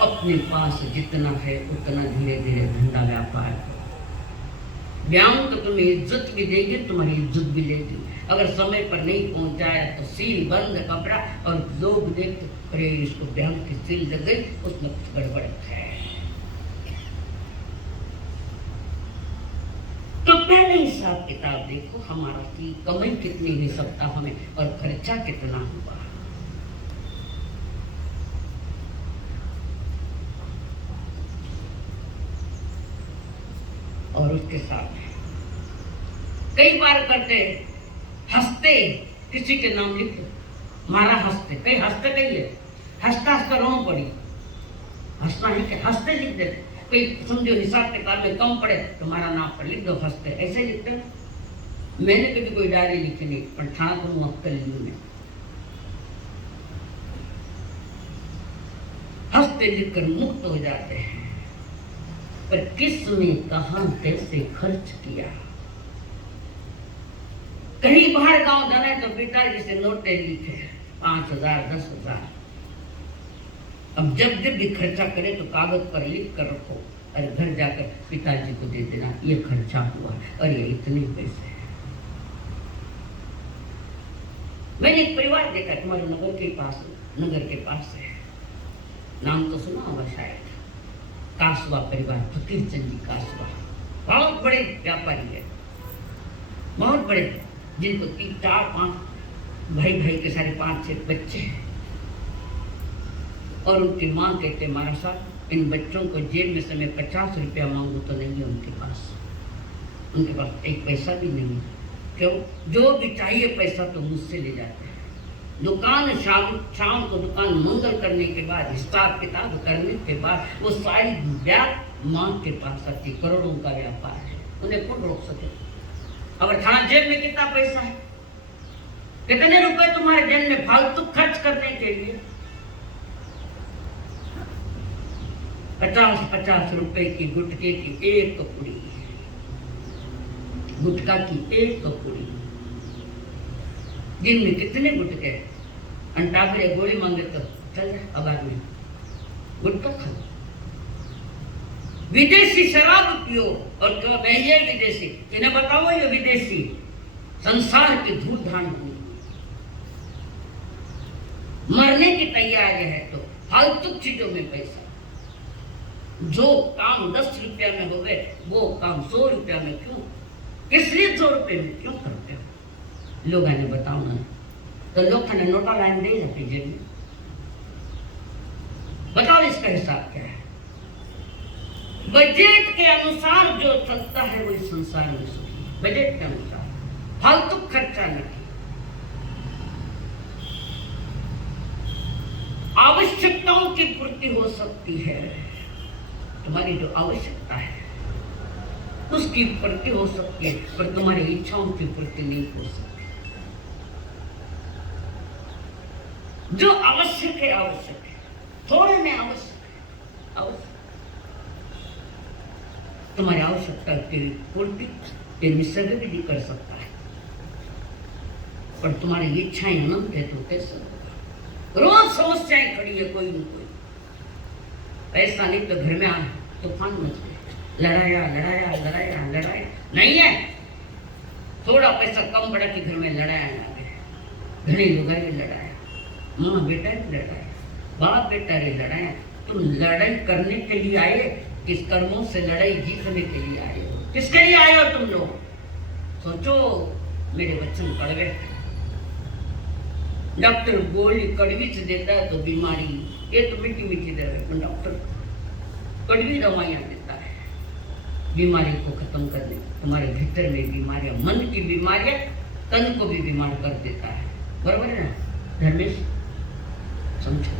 अपने पास जितना है उतना धीरे धीरे धंधा व्यापार करो। बैंक तो तुम्हें इज्जत भी देगी, तुम्हारी इज्जत भी लेगी। अगर समय पर नहीं पहुंचाया तो सील बंद कपड़ा, और लोग देखते अरे इसको बैंक की सील लग गई, उसमें कुछ गड़बड़ है। तो पहले हिसाब किताब देखो हमारा कि कमाई कितनी हुई सप्ताह में और खर्चा कितना हुआ। और उसके साथ कई बार करते हंसते किसी के नाम लिख दो, मारा हंसते, कहीं हंसते कहीं है, हंसता हंसता रो पड़ी, हंसना ही क्या, हंसते लिख दे, कोई समझो हिसाब किताब में कम पड़े तुम्हारा नाम पर लिख दो हंसते, ऐसे लिखते। मैंने कभी कोई डायरी लिखी नहीं, पर था तो अक्कल में हंसते लिखकर मुक्त हो जाते हैं। पर किसने कहां कैसे खर्च किया। कहीं बाहर गांव जाना है तो पिताजी से नोटे लिखे 5,000 10,000। अब जब जब भी खर्चा करे तो कागज पर लिख कर रखो और घर जाकर पिताजी को दे देना, ये खर्चा हुआ और ये इतने पैसे हैं। मैंने एक परिवार देखा तुम्हारे नगर के पास है, नाम तो सुना होगा शायद, कासवा परिवार, फकीर चंद जी कासवा, बहुत बड़े व्यापारी है, बहुत बड़े, जिनको 3 4 5 भाई के सारे 5 6 बच्चे हैं। और उनकी माँ कहते महाराज साहब इन बच्चों को जेब में से मैं 50 रुपया मांगू तो नहीं है उनके पास एक पैसा भी नहीं है। क्यों? जो भी चाहिए पैसा तो मुझसे ले जाते हैं। दुकान शाम को दुकान मंगल करने के बाद, हिसाब किताब करने के बाद वो सारी ब्याज माँ के पास आती। करोड़ों का व्यापार है, उन्हें कौन रोक सके। अगर थाना जेब में कितना पैसा है, कितने रुपए तुम्हारे जेब में फालतू खर्च करने के लिए, 50 रुपए की गुटके की एक टुकड़ी, गुटका की एक टुकड़ी, दिन में कितने गुटके, अंटागरे गोली मांगे तो चल जा अब आदमी गुटका खा, विदेशी शराब पियो और कहो मैं ये विदेशी, इन्हें बताओ ये विदेशी संसार की धूल धान हुई, मरने की तैयारी है तो फालतू चीजों में पैसा। जो काम 10 रुपया में हो गए वो काम 100 रुपया में क्यों, किस लिए 100 रुपये में क्यों करते हो। लोग ने बताओ ना, तो लोग ने नोटा लाइन दे जाती जेब में, बताओ इसका हिसाब क्या है। बजट के अनुसार जो चलता है वही संसार में सुखी, बजट के अनुसार फालतू खर्चा नहीं। आवश्यकताओं की पूर्ति हो सकती है, तुम्हारी जो आवश्यकता है उसकी पूर्ति हो सकती है, पर तुम्हारी इच्छाओं की पूर्ति नहीं हो सकती। जो आवश्यक है आवश्यक है, थोड़े में आवश्यक है आवश्यक। तुम्हारी आवश्यकता की पूर्ति ये निसर्ग भी नहीं कर सकता है, पर तुम्हारी इच्छाएं अनंत है तो कैसे होगा। रोज समस्याएं खड़ी है कोई न कोई, पैसा नहीं तो घर में आ तूफान मच गए, लड़ाया नहीं है, थोड़ा पैसा कम पड़ा कि घर में लड़ाया आ गया, घने लोग लड़ाया, माँ बेटा लड़ाया, बाप बेटा रे लड़ाया। तुम लड़ाई करने के लिए आए, किस कर्मों से लड़ाई जीतने के लिए आए हो, किसके लिए आए हो तुम लोग। सोचो, मेरे बच्चन पड़ गए, डॉक्टर गोली कड़वी से देता है तो बीमारी, ये तो मीठी मीठी दे रहे, डॉक्टर कड़वी दवाइयाँ देता है बीमारी को खत्म करने। तुम्हारे भीतर में बीमारियां, मन की बीमारियां तन को भी बीमार कर देता है, बराबर है ना धर्मेश, समझो।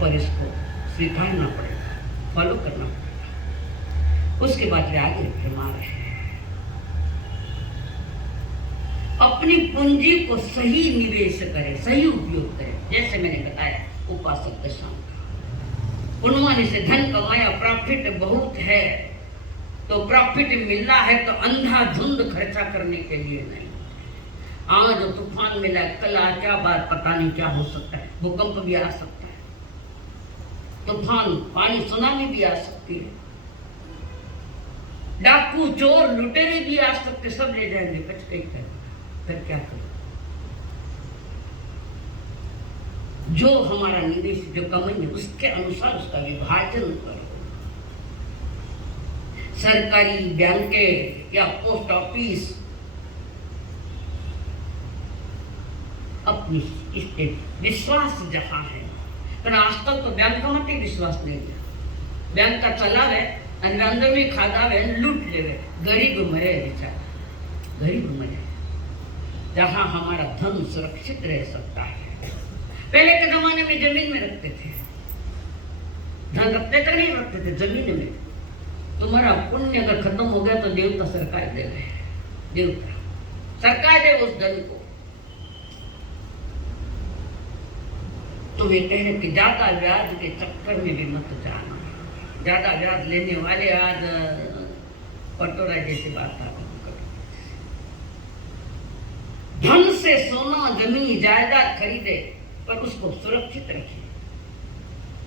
पर इसको स्वीकारना पड़ेगा, फॉलो करना पड़ेगा, उसके बाद आगे बीमार है। अपनी पूंजी को सही निवेश करें, सही उपयोग करें। जैसे मैंने बताया उपासक दशा का, उन्होंने से धन कमाया, प्रॉफिट बहुत है तो प्रॉफिट मिल रहा है तो अंधाधुंध खर्चा करने के लिए नहीं। आज तूफान मिला, कल क्या बात पता नहीं क्या हो सकता है, भूकंप भी आ सकता है, तूफान पानी सुनामी भी आ सकती है, डाकू चोर लुटेरे भी आ सकते, सब ले जाएंगे, बच गई फिर क्या करो। जो हमारा निवेश जो कमाएंगे उसके अनुसार उसका विभाजन करो। सरकारी बैंक या पोस्ट ऑफिस अपनी विश्वास जहां है, पर आज तक तो बैंक का मत विश्वास नहीं है। बैंक का चलावे अंदर में खादावे, लूट लेवे, गरीब मरे बेचारा, गरीब मरे। जहां हमारा धन सुरक्षित रह सकता है। पहले के जमाने में जमीन में रखते थे, धन रखते थे नहीं रखते थे जमीन में। तुम्हारा पुण्य अगर खत्म हो गया तो देवता सरकार दे गए, देवता सरकार दे उस धन को। तो वे कह रहे कि ज्यादा ब्याज के चक्कर में भी मत जाना, ज्यादा ब्याज लेने वाले आज पटोरा जैसी बात आप करो। धन से सोना जमीन जायदाद खरीदे पर उसको सुरक्षित रखिए,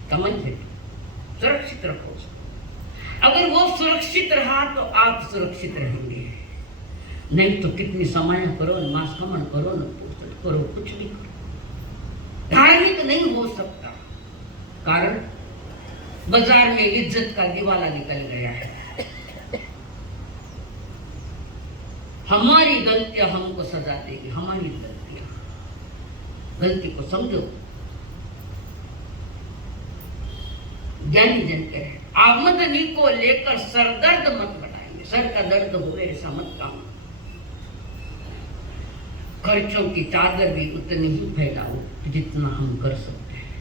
समझे, सुरक्षित रखो। अगर वो सुरक्षित रहा तो आप सुरक्षित रहेंगे, नहीं तो कितनी समाया करो, मास्कमन करो, न पोषण करो, कुछ भी करो, धार्मिक नहीं हो सकता। कारण बाजार में इज्जत का दिवाला निकल गया है। हमारी गलतियां हमको सजा देगी, हमारी गलतियां, गलती को समझो। ज्ञानी जन कह रहे आमदनी को लेकर सरदर्द मत बनाएंगे, सर का दर्द हो ऐसा मत काम। खर्चों की चादर भी उतनी ही फैलाओ जितना हम कर सकते हैं।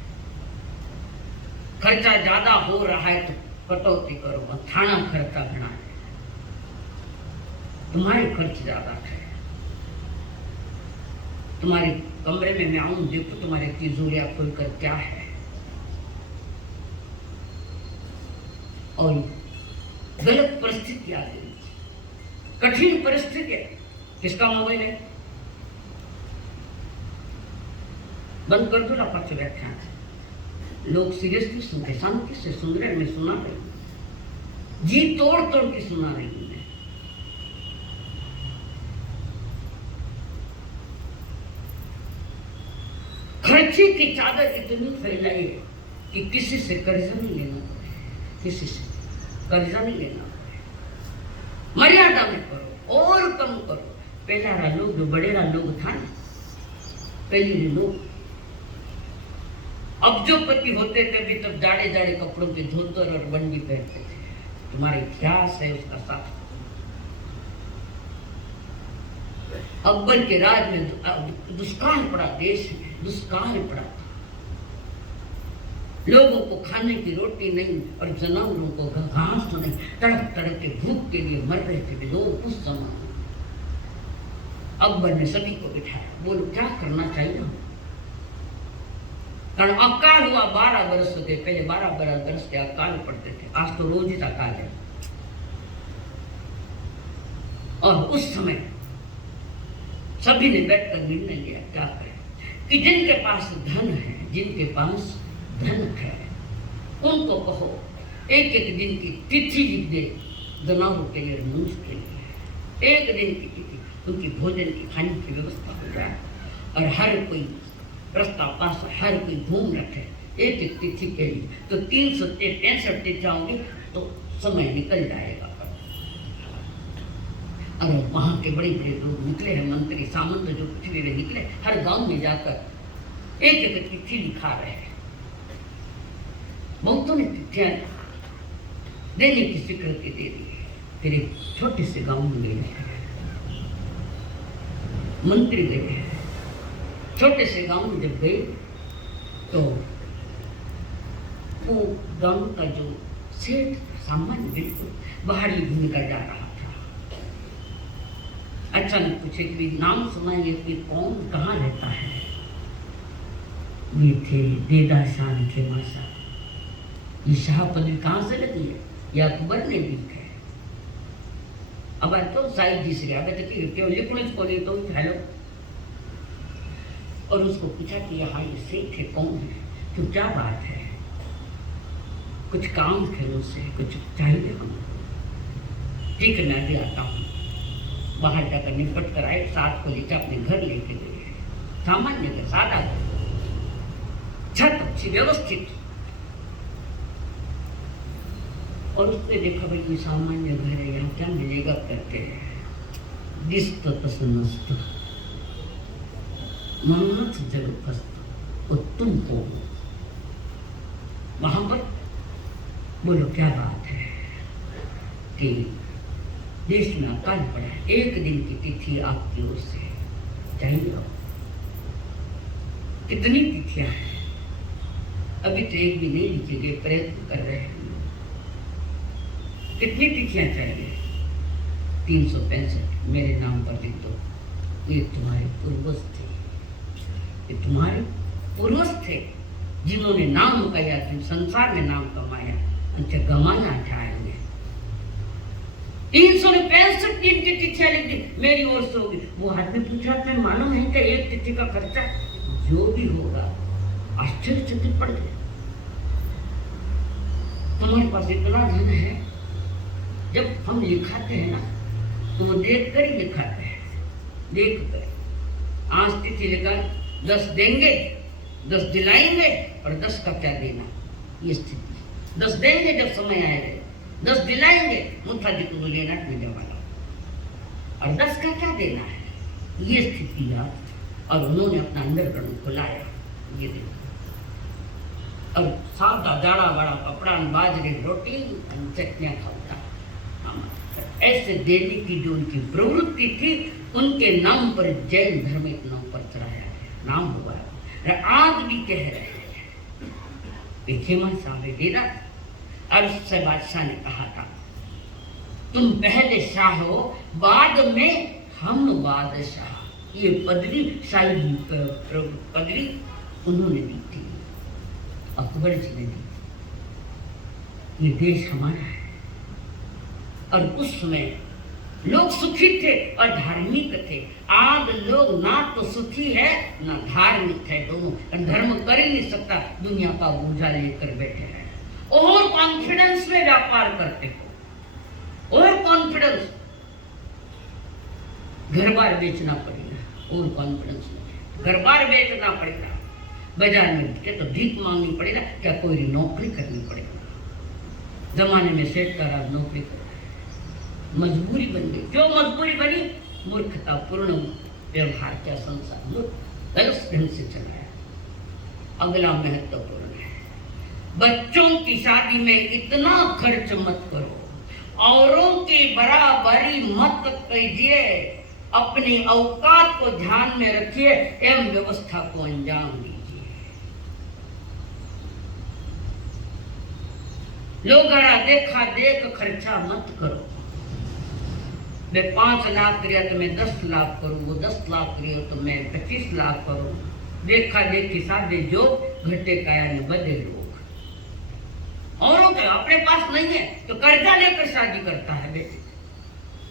खर्चा ज्यादा हो रहा है तो कटौती करो, थाना खर्चा घना है, तुम्हारे खर्च ज्यादा है। तुम्हारे कमरे में मैं आऊं, देखो तुम्हारे तिजोरियां खोलकर क्या है। और गलत परिस्थिति आ गई, कठिन परिस्थिति है। किसका मोबाइल है? बंद कर दो ना पक्ष व्याख्यान। लोग सीरियसली सुनते, शांति से सुन रहे, मैं सुना रही हूं, जी तोड़ तोड़ के सुना रही हूं मैं। खर्चे की चादर इतनी फैलाई है कि किसी से कर्जा नहीं लेना पड़े, किसी से कर्जा नहीं लेना पड़े। मर्यादा में करो और कम करो। पहला लोग जो बड़ेरा लोग था ना, पहले लोग अब जो पति होते थे भी तब जाड़े जाड़े कपड़ों के धोतर और बंडी पहनते थे। तुम्हारा इतिहास है उसका साथ। अकबर के राज में दुष्काल पड़ा, देश में दुष्काल पड़ा, लोगों को खाने की रोटी नहीं और जानवरों को घास तो नहीं, तड़प तड़प के भूख के लिए मर रहे थे लोग उस समय। अकबर ने सभी को बिठाया, बोलो क्या करना चाहिए। कारण अकाल हुआ 12 बरस हो गए, पहले 12 बरस के अकाल पड़ते थे, आज तो रोज ही अकाल है। और उस समय सभी ने बैठकर निर्णय लिया क्या करें कि जिनके पास धन है, जिनके पास धन है, उनको कहो एक एक दिन की तिथि लिख दे जानवरों के लिए, मनुष्य के लिए एक दिन की तिथि, उनकी भोजन की खाने की व्यवस्था हो जाए। और हर कोई प्रस्ताव पास, हर कोई घूम रखे एक एक तिथि के लिए, तो 365 तिथियां होंगी तो समय निकल जाएगा। अरे वहां के बड़े बड़े लोग निकले हैं, मंत्री सामंत जो पृथ्वी में निकले, हर गांव में जाकर एक एक तिथि लिखा रहे हैं। बहुतों ने तिथियां देने की स्वीकृति दे दी है। फिर एक छोटे से गांव में गए मंत्री, गए छोटे से गांव में जब गए तो वो गांव का जो सेठ सामान्य बिल्कुल बाहर ही घूम कर जा रहा था। अचानक पूछे कि नाम सुनाइए कि कौन कहाँ रहता है। ये थे देदा शान के मासा। ये शाहपली कहाँ से लगी है? ये अकबर ने लिखा है। अब तो साई जी से अब क्यों लिखने को नहीं तो हेलो। और उसको पूछा कि यहाँ ये सेठ है, कौन है, तो क्या बात है, कुछ काम थे मुझसे, कुछ चाहिए हमको। ठीक है मैं भी आता हूँ। बाहर जाकर निपट कर आए, साथ को लेकर अपने घर लेके गए। सामान्य घर, सादा घर, छत अच्छी व्यवस्थित। और उसने देखा भाई ये सामान्य घर है, यहाँ क्या मिलेगा करके दिस्त तसनस्त मन्नत जगत तुम हो। वहां पर बोलो क्या बात है कि देश में अकाल पड़ा है, एक दिन की तिथि आपकी ओर से चाहिए। कितनी तिथियां हैं, अभी तो एक भी नहीं लिखी गई, प्रयत्न कर रहे हैं। कितनी तिथियां चाहिए? 365 मेरे नाम पर लिख दो। ये तुम्हारे पूर्वज थे, ये तुम्हारे पूर्वज थे जिन्होंने नाम कया, संसार में नाम कमाया, अच्छा गमाना चाहेंगे। 365 दिन की तिथियां लिख दी, मेरी ओर से होगी। वो आदमी पूछा मैं मालूम है कि एक तिथि का खर्चा जो भी होगा, आश्चर्यचकित पड़ गए। तुम्हारे पास इतना धन है, जब हम लिखाते हैं ना तो वो देख कर ही लिखाते हैं, देख कर। आज तिथि लेकर 10 देंगे, 10 दिलाएंगे, और 10 का क्या देना, ये स्थिति। 10 देंगे जब समय आएगा, 10 दिलाएंगे, मुद्दा जी को लेना मिलने वाला, और 10 का क्या देना है, ये स्थिति याद। और उन्होंने अपना अंदरकरण खुलाया, ये देखो, और सादा दाड़ा बड़ा कपड़ा, बाजरे रोटी, चटनियाँ खाता। ऐसे देने की जो उनकी प्रवृत्ति थी, उनके नाम पर जैन धर्म इतना ऊपर चढ़ाया है, नाम हुआ है। आज भी कह रहे हैं, खेमा साहब अरब बादशाह ने कहा था, तुम पहले शाह हो, बाद में हम बादशाह। ये पदवी शाही पदवी उन्होंने दी थी, अकबर जी ने दी। ये देश हमारा है, और उस समय लोग सुखी थे और धार्मिक थे। आज लोग ना तो सुखी है ना धार्मिक है, दोनों धर्म कर ही नहीं सकता, दुनिया का बोझा लेकर बैठे हैं। और कॉन्फिडेंस में व्यापार करते हो, और कॉन्फिडेंस, घर बार बेचना पड़ेगा, और कॉन्फिडेंस नहीं, घर बार बेचना पड़ेगा, बाजार में के तो भीख मांगनी पड़ेगा, क्या कोई नौकरी करनी पड़ेगा। जमाने में सेठ का राज नौकरी कर, मजबूरी बन गई। जो मजबूरी बनी, मूर्खता पूर्ण व्यवहार का संसार गलत ढंग से चलाया। अगला महत्वपूर्ण है, बच्चों की शादी में इतना खर्च मत करो, औरों की बराबरी मत कीजिए, अपनी औकात को ध्यान में रखिए एवं व्यवस्था को अंजाम दीजिए। लोग देखा देख खर्चा मत करो। मैं 5 लाख करिया तो मैं 10 लाख करूँ, वो 10 लाख करियो तो मैं 25 लाख करूँ। देखा देखी शादी जो घटे काया ने बदे लोग। औरों के अपने पास नहीं है तो कर्जा लेकर शादी करता है बेटे,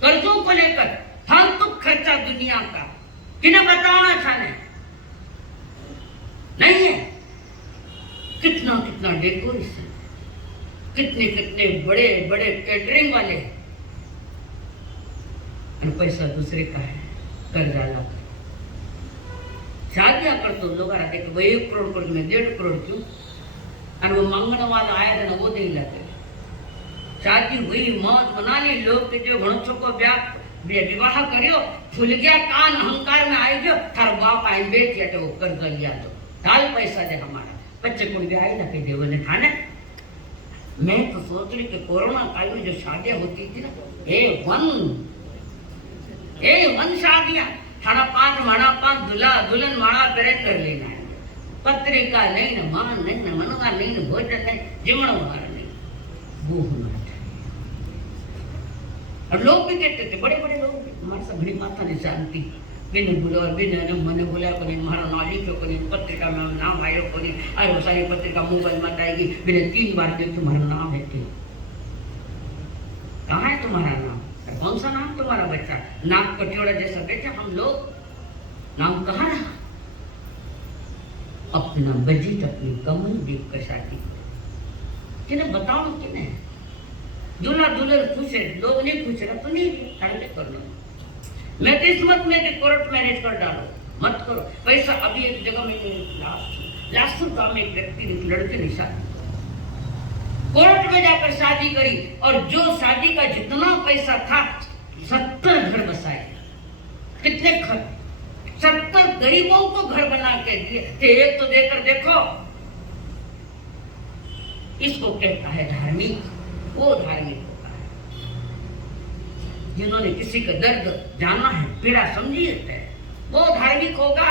कर्जों को लेकर फालतू खर्चा दुनिया का, किन्हें बताना चाहने नहीं है। कितना कितना डेकोरेशन, कितने कितने बड़े बड़े कैटरिंग वाले, पैसा दूसरे का है, कर्जा ला शादियां कर तो लोग आते वो 1 करोड़ कर, मैं 1.5 करोड़ क्यों, और वो मांगने वाला आया था ना, वो नहीं लाते। शादी हुई, मौज बना ली, लोग के जो भणसों को विवाह करियो, फूल गया कान, अहंकार में आई जो थार बाप आई बेच लिया तो वो कर्जा लिया तो डाल पैसा दे हमारा, बच्चे को भी आई ना के देव ने खाने। मैं तो सोच रही कि कोरोना काल में जो शादियां होती थी ना, वन शादियां, 5.5 माड़ा 5 दूल्हा दुल्हन माड़ा करे कर लेना है। पत्रिका नहीं न मान नहीं न मनवा नहीं न भोजन नहीं, जिमण वाला नहीं, वो होना चाहिए। और लोग भी कहते थे, बड़े बड़े लोग भी, हमारे सब बड़ी माता ने शांति बिन बोलो, बिन मैंने बोला को नहीं, मारा नाम लिखो को नहीं, पत्रिका में नाम आयो को नहीं, अरे वो सारी पत्रिका मोबाइल मत आएगी, बिना 3 बार देख तुम्हारा नाम है, कहाँ है तुम्हारा नाम, कौन सा नाम तुम्हारा बच्चा, नाक कटियोड़ा जैसा बेटा, हम लोग नाम कहाँ रहा। अपना बजट अपनी कमल देख कर शादी किन्हें बताओ, किन्हें दूल्हा दुल्हन खुश है, लोग नहीं खुश रहा तो नहीं कर लो। मैं तो इस मत में कि कोर्ट मैरिज कर डालो, मत करो पैसा। अभी एक जगह में लास्ट गांव में एक व्यक्ति ने, लड़के ने शादी कोर्ट में जाकर शादी करी, और जो शादी का जितना पैसा था 70 घर बसाए। कितने घर, 70 गरीबों को घर बना के दिए थे। एक तो देकर देखो, इसको कहता है धार्मिक, वो धार्मिक होता है जिन्होंने किसी का दर्द जाना है, पीड़ा समझी है, वो धार्मिक होगा,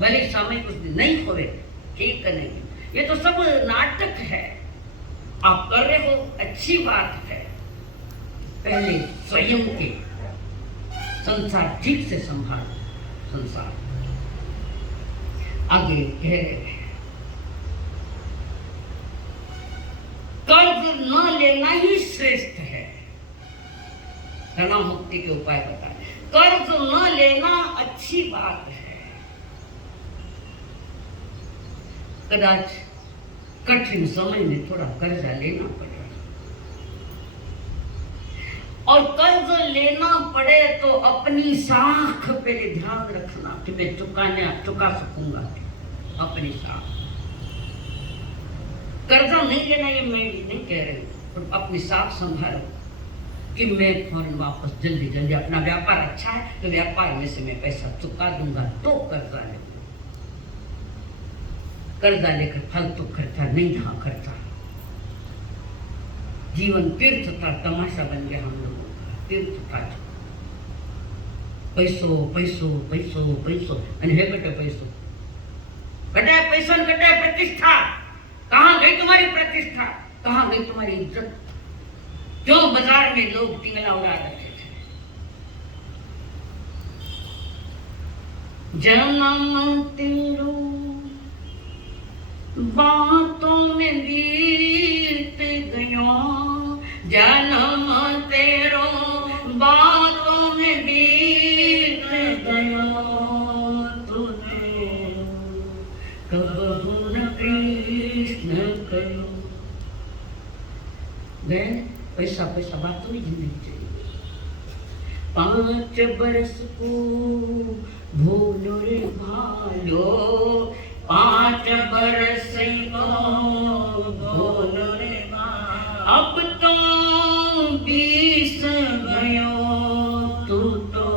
भले समय कुछ दिन नहीं होवे, ठीक नहीं। ये तो सब नाटक है। आप कर रहे हो, अच्छी बात है। पहले स्वयं के संसार ठीक से संभालो। संसार आगे कह रहे हैं, कर्ज न लेना ही श्रेष्ठ है। तनाव मुक्ति के उपाय बताए। कर्ज न लेना अच्छी बात है। कदाच कठिन समय में थोड़ा कर्जा लेना पड़े, और कर्ज लेना पड़े तो अपनी साख पे ध्यान रखना कि मैं चुका सकूंगा अपनी साख। कर्जा नहीं लेना ये मैं नहीं कह रही हूं, अपनी साख संभालो कि मैं फौरन वापस जल्दी जल्दी, अपना व्यापार अच्छा है तो व्यापार में से मैं पैसा चुका दूंगा तो कर्जा ले। कर्जा लेकर फालतू खर्चा नहीं, हाँ खर्चा। जीवन तीर्थ था, तमाशा बन गया हम लोगों का। तीर्थ था पैसो पैसो पैसो पैसो અને હે કટે पैसो कटे पैसा कटे प्रतिष्ठा। कहाँ गई तुम्हारी प्रतिष्ठा, कहाँ गई तुम्हारी इज्जत? क्यों बाजार में लोग टिंगला उड़ा रहे थे? जन्म तेरो बातों में बीत गया, जन्म तेरो बातों में बीत गया, तूने कब न कृष्ण करो। पैसा पैसा बात तो नहीं जिंदगी चाहिए। 5 बरस को भूलो रे भालो, 5 बरस को भूलो रे भालो, अब तो 20 गयो, तू तो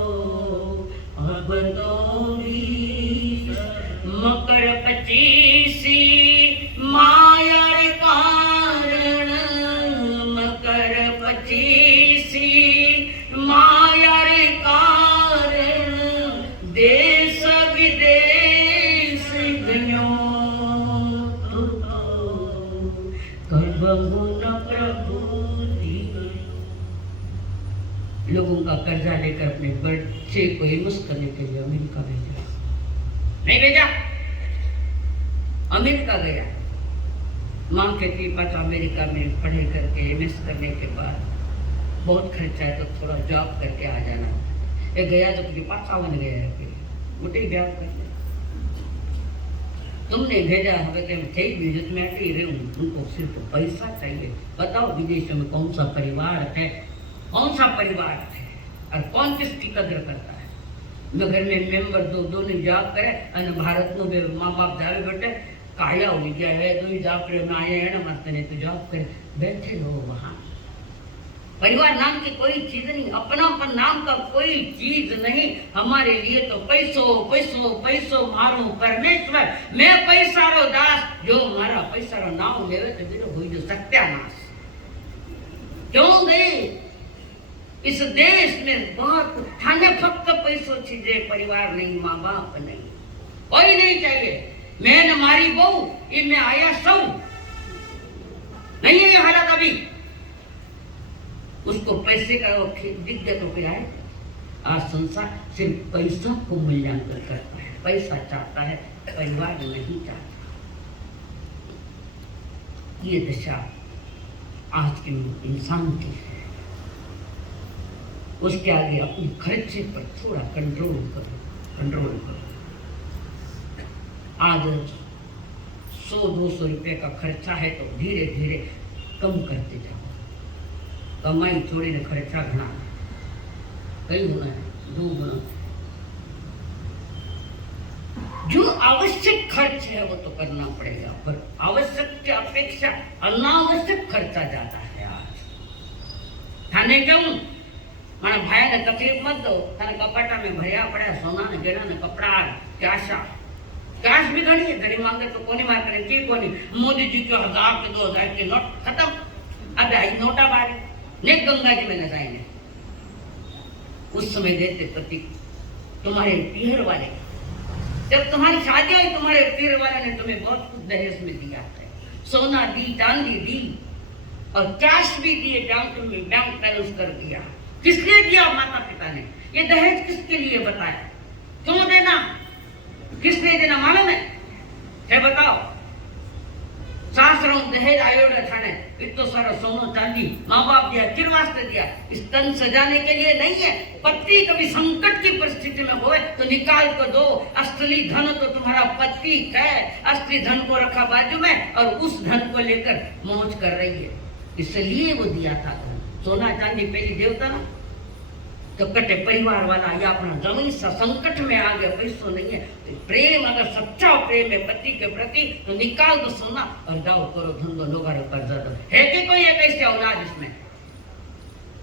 अब तो 20। मकर 25 माया रे कारण, मकर 25 माया रे कारण, देश विदेश गयो, तू तो कब न प्रभु। लोगों का कर्जा लेकर अपने बच्चे को हिम्मत करने के लिए अमेरिका भेजा, नहीं भेजा, अमेरिका गया। मां कहती पास अमेरिका में पढ़ाई करके एमएस करने के बाद बहुत खर्चा है तो थोड़ा जॉब करके आ जाना। ये गया तो कुछ पासा बन गया है, फिर मोटी जॉब करके तुमने भेजा। हमें चाहिए विदेश में अटी रहे हूँ, उनको सिर्फ पैसा चाहिए। बताओ विदेश में कौन सा परिवार है, कौन सा परिवार है और कौन किसकी कदर करता है? घर में मेंबर दो नहीं जॉब करे और भारत में माँ बाप जावे बेटे काया हो गया है, दो जॉब करे में आए हैं ना मस्त नहीं तो जॉब करे, बैठे रहो वहाँ। परिवार नाम की कोई चीज नहीं, अपनापन नाम का कोई चीज नहीं। हमारे लिए तो पैसो पैसो पैसो मारो परमेश्वर, मैं पैसा रो दास, जो मारा पैसा रो नाम लेवे तो बिरो हुई जो सत्यानाश। क्यों गए इस देश में? बहुत थाने फक्त पैसो चीजे, परिवार नहीं, माँ बाप नहीं, कोई नहीं चाहिए। मैं न मारी बहू इनमें आया सौ नहीं है हालत अभी। उसको पैसे का दिग्गज रुपया है। आज संसार सिर्फ पैसा को मूल्यांकन करता है, पैसा चाहता है, परिवार नहीं चाहता। ये दशा आज के इंसान की है। उसके आगे अपने खर्चे पर थोड़ा कंट्रोल करो, कंट्रोल करो। आज 100-200 रुपए का खर्चा है तो धीरे धीरे कम करते जाओ। कमाई थोड़ी न खर्चा घना, कई गुना है, 2 गुना। जो आवश्यक खर्च है वो तो करना पड़ेगा, पर आवश्यक की अपेक्षा अनावश्यक खर्चा ज्यादा है आज। थाने क्यों माना भाई ने तकलीफ मत दो, थाने कपाटा में भरिया पड़ा सोना ने गेना ने कपड़ा कैश भी घनी है, घड़ी मांगे तो कोनी मार करे की कोनी। मोदी जी के 1000 के 2000 के नोट खत्म, अब आई नोटा बारे ने गंगा जी में न जाएंगे। उस समय देते प्रतीक तुम्हारे पीहर वाले, जब तुम्हारी शादी हुई तुम्हारे पीहर वाले ने तुम्हें बहुत कुछ दहेज में दिया है, सोना दी, चांदी दी और कैश भी दिए, बैंक बैलेंस कर दिया। किस लिए दिया माता पिता ने? ये दहेज किसके लिए बताया? क्यों देना, किस लिए देना मालूम है बताओ? शास्त्रों दहेज आयोडा थाने इतना सारा सोना चांदी माँ बाप दिया, किस वास्ते दिया? इस तन सजाने के लिए नहीं है। पति कभी संकट की परिस्थिति में होए तो निकाल को दो। असली धन तो तुम्हारा पति है, असली धन को रखा बाजू में और उस धन को लेकर मौज कर रही है, इसलिए वो दिया था। सोना चांदी पहली देवता ना, तो कटे परिवार वाला या अपना जमीन सा संकट में आ गया, पैसों नहीं है तो प्रेम, अगर सच्चा प्रेम है पति के प्रति तो निकाल दो सोना और जाओ करो धंधो, लोग कर्जा दो। है कि कोई एक ऐसे औलाद इसमें?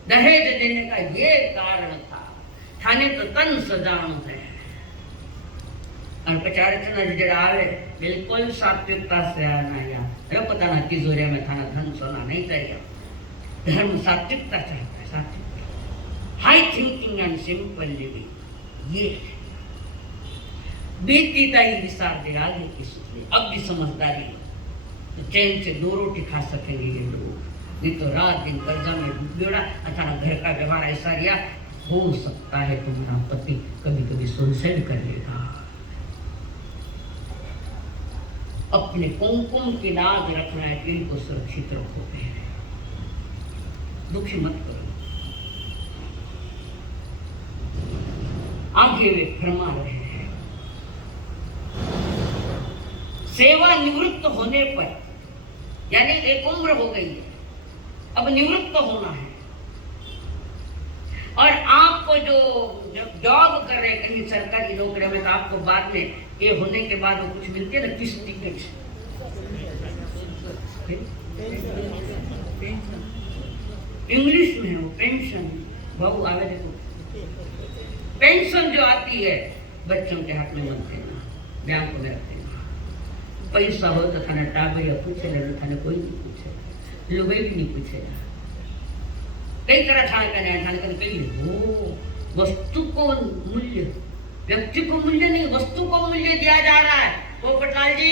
दहेज देने का ये कारण था, थाने तो तन सजाणु है। और पचार जरा आवे बिल्कुल सात्विकता से आना, या पता ना तिजोरिया में थाना धन सोना नहीं चाहिए। धर्म सात्विकता चाहता है, सात्विकता, high thinking and simple living. ये बीतीता ही विचार दे आगे की सोच, अब भी समझदारी तो चैन से 2 रोटी खा सकेंगे ये लोग, नहीं तो रात दिन कर्जा में डूबेड़ा। अचानक घर का व्यवहार ऐसा रिया, हो सकता है तुम्हारा पति कभी कभी सुसाइड कर लेगा। अपने कुमकुम की लाज रखना है, दिल को सुरक्षित रखो, दुखी मत करो। आगे वे फरमा रहे हैं, सेवा निवृत्त होने पर, यानी एक उम्र हो गई है, अब निवृत्त होना है। और आपको जो जॉब कर रहे हैं कहीं सरकारी नौकरी में, तो आपको बाद में ये होने के बाद वो कुछ मिलती है ना, किस्ती इंग्लिश में हो पेंशन, बाबू आवे देखो, पेंशन जो आती है बच्चों के हाथ में मत देना, बैंक में रख देना। पैसा हो तो थाने टाबरिया पूछे ना, थाने कोई नहीं पूछे, लोग भी नहीं पूछेगा। कई तरह थाने का कई हो, वस्तु को मूल्य, व्यक्ति को मूल्य नहीं, वस्तु को मूल्य दिया जा रहा है। वो पटलाल जी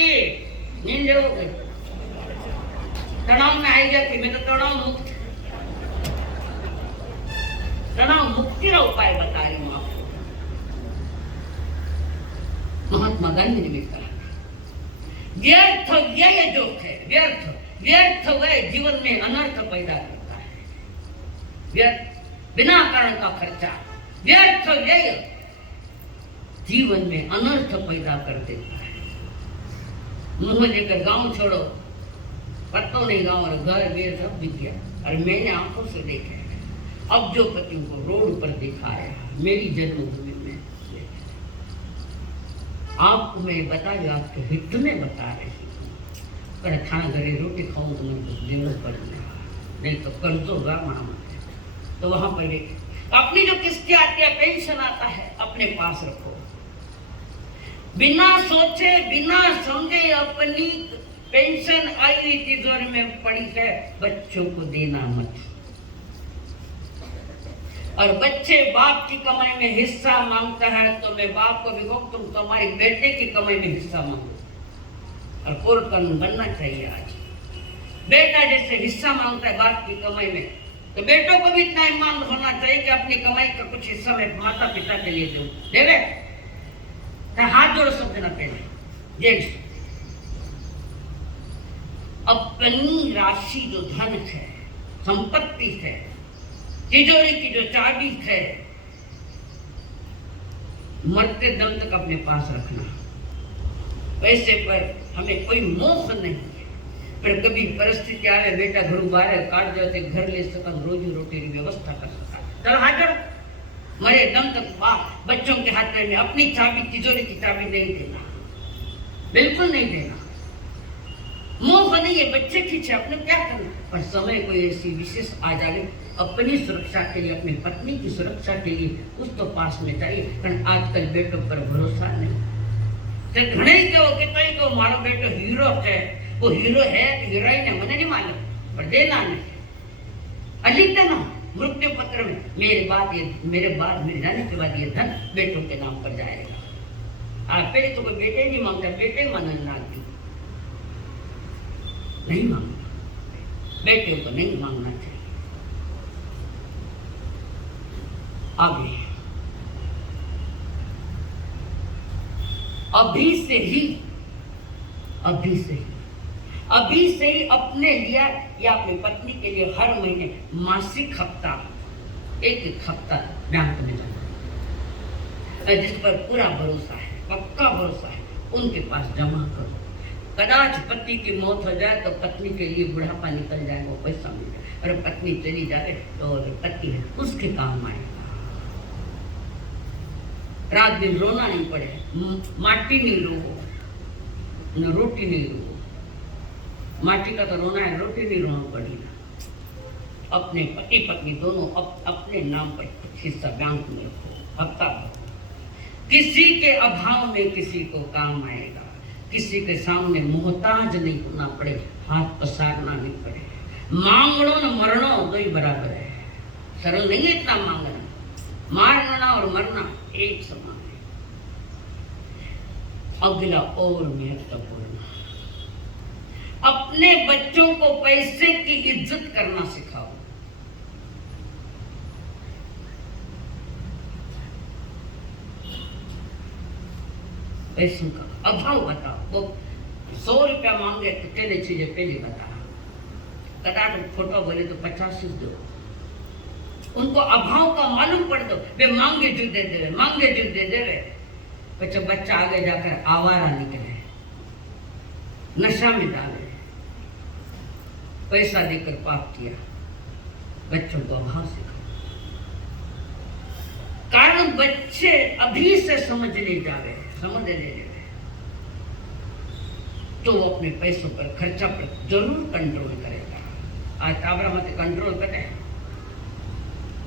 नींद हो गई, तनाव में आई जाती, मैं तो तनाव मुक्त, तनाव मुक्ति का उपाय बता रही हूँ आपको। महात्मा गांधी ने भी कहा, व्यर्थ व्यय जो है, व्यर्थ व्यय जीवन में अनर्थ पैदा करता है। व्यर्थ बिना कारण का खर्चा, व्यर्थ व्यय जीवन में अनर्थ पैदा कर देता है। मुंह लेकर गांव छोड़ो, पत्तों नहीं गांव और घर मेरे सब बिक गया। और मैंने आंखों से देखा है, अब जो पति को रोड पर देखा है मेरी जन्मभूमि में, आपको मैं बता रही, आपके हित में बता रही हूँ। पर खाना घरे रोटी खाऊं तो मैं कुछ देना पड़ेगा, नहीं तो कर्जो होगा मामा। तो वहां पर अपनी जो किस्तें आती है, पेंशन आता है, अपने पास रखो, बिना सोचे बिना समझे अपनी पेंशन आई तिजोरी में पड़ी है, बच्चों को देना मत। और बच्चे बाप की कमाई में हिस्सा मांगता है तो मैं बाप को भी कहूं, तुम तुम्हारी बेटे की कमाई में हिस्सा मांगो। और कोर्ट कानून बनना चाहिए आज, बेटा जैसे हिस्सा मांगता है बाप की कमाई में, तो बेटों को भी इतना ईमान होना चाहिए कि अपनी कमाई का कुछ हिस्सा मैं माता पिता के लिए दूं। देवे हाथ जोड़ो सब देना पहले जेंट्स। अपनी राशि जो धन है, संपत्ति है, तिजोरी की जो चाबी है, मरते दम तक अपने पास रखना। पैसे पर हमें कोई मोह नहीं है, पर कभी परिस्थिति आवे, बेटा घर बाहर काट जाते, घर ले सका, रोजी रोटी की व्यवस्था कर सका, चलो हाजिर, मरे दम तक बच्चों के हाथ में अपनी चाबी, तिजोरी की चाबी नहीं देना, बिल्कुल नहीं देना। मोह नहीं है, बच्चे खींचे अपने क्या करना, पर समय कोई ऐसी विशेष आ जाए अपनी सुरक्षा के लिए, अपनी पत्नी की सुरक्षा के लिए उस तो पास में चाहिए। कारण आजकल बेटों पर भरोसा नहीं। तो घणे के मारो बेटो हीरो है, वो हीरो है हीरोइन है, मैंने नहीं मालूम, पर देना नहीं, अली देना मृत्यु पत्र में मेरे बाद मेरे जाने के बाद ये धन बेटों के नाम पर जाएगा। पहले तो कोई बेटे नहीं मांगता, बेटे मानने लगी, नहीं मांगता, बेटे को नहीं मांगना चाहिए। आगे अभी से ही अपने लिया या अपनी पत्नी के लिए हर महीने मासिक हफ्ता एक हफ्ता बैंक में जाना, जिस पर पूरा भरोसा है, पक्का भरोसा है, उनके पास जमा करो। कदाच पति की मौत हो जाए तो पत्नी के लिए बुढ़ापा निकल जाए, वो पैसा मिल जाए, और पत्नी चली जाए तो पति है उसके काम आएगा। रात दिन रोना नहीं पड़े, माटी नहीं रो, न रोटी नहीं रो, माटी का तो रोना है, रोटी नहीं रोना पड़ेगा। अपने पति पत्नी दोनों अपने नाम पर कुछ हिस्सा बैंक में रखो, हफ्ता किसी के अभाव में किसी को काम आएगा, किसी के सामने मोहताज नहीं होना पड़े, हाथ पसारना नहीं पड़े। मांगनो न मरनो दो ही बराबर है, सरल नहीं है इतना मांगना, मारना और मरना एक समान है। अगला और महत्वपूर्ण, अपने बच्चों को पैसे की इज्जत करना सिखाओ। पैसों का अभाव बताओ, वो 100 रुपया मांगे तो चले चीजें पहले बता, कदाच फोटो बोले तो 50 दो, उनको अभाव का मालूम पड़ दो, वे मांगे जो दे दे, मांगे जो दे दे। बच्चा बच्चा आगे जाकर आवारा निकले, नशा में डाले, पैसा देकर पाप किया। बच्चों को अभाव सिखाओ, कारण बच्चे अभी से समझ ले जावे, समझ ले जावे तो वो अपने पैसों पर खर्चा पर जरूर कंट्रोल करेगा। आज टाबरा मत कंट्रोल करे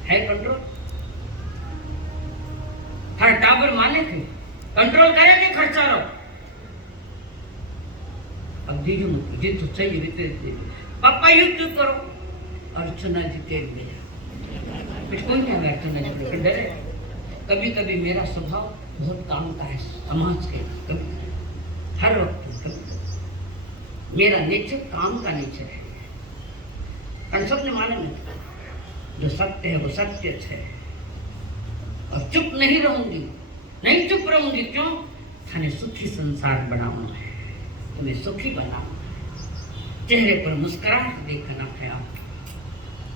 है कंट्रोल, हर टाबर माने थे कंट्रोल करे कि खर्चा रहो। अब दीजो मत जी तो चाहिए विपरीत पापा युद्ध करो, अर्चना जी के कुछ कोई नहीं है, अर्चना जी को डरे। कभी कभी मेरा स्वभाव बहुत काम का है समाज के, कभी हर वक्त कभी मेरा नेचर काम का नेचर है, और सबने माने नहीं, जो सत्य है वो सत्य है, और चुप नहीं रहूंगी, नहीं चुप रहूंगी। क्यों? थाने सुखी संसार बनाना है, तुम्हें सुखी बनाना है, चेहरे पर मुस्कुराहट देखना है। आप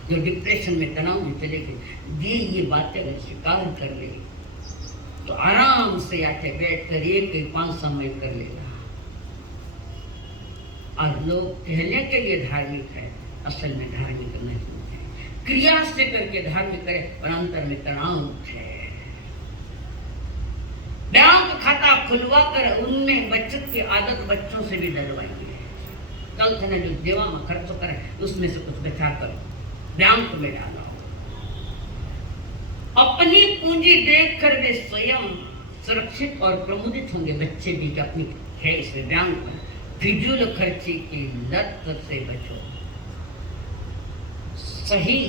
जो डिप्रेशन में तनाव में चले गए, ये बातें अगर स्वीकार कर ले तो आराम से आके बैठ कर एक 5 समय कर लेगा। और लोग कहने के लिए धार्मिक है, असल में धार्मिक नहीं है, क्रिया से करके धार्मिक करे, पर अंतर में तनाव है। बैंक खाता खुलवा कर उनमें बचत की आदत बच्चों से भी डरवाएंगे। कल से जो देवा में खर्च करे उसमें से कुछ बचा कर बैंक में डालो। अपनी पूंजी देखकर वे स्वयं सुरक्षित और प्रमुदित होंगे। बच्चे भी अपनी है इसमें बैंक में फिजूल खर्ची की लत से बचो। सही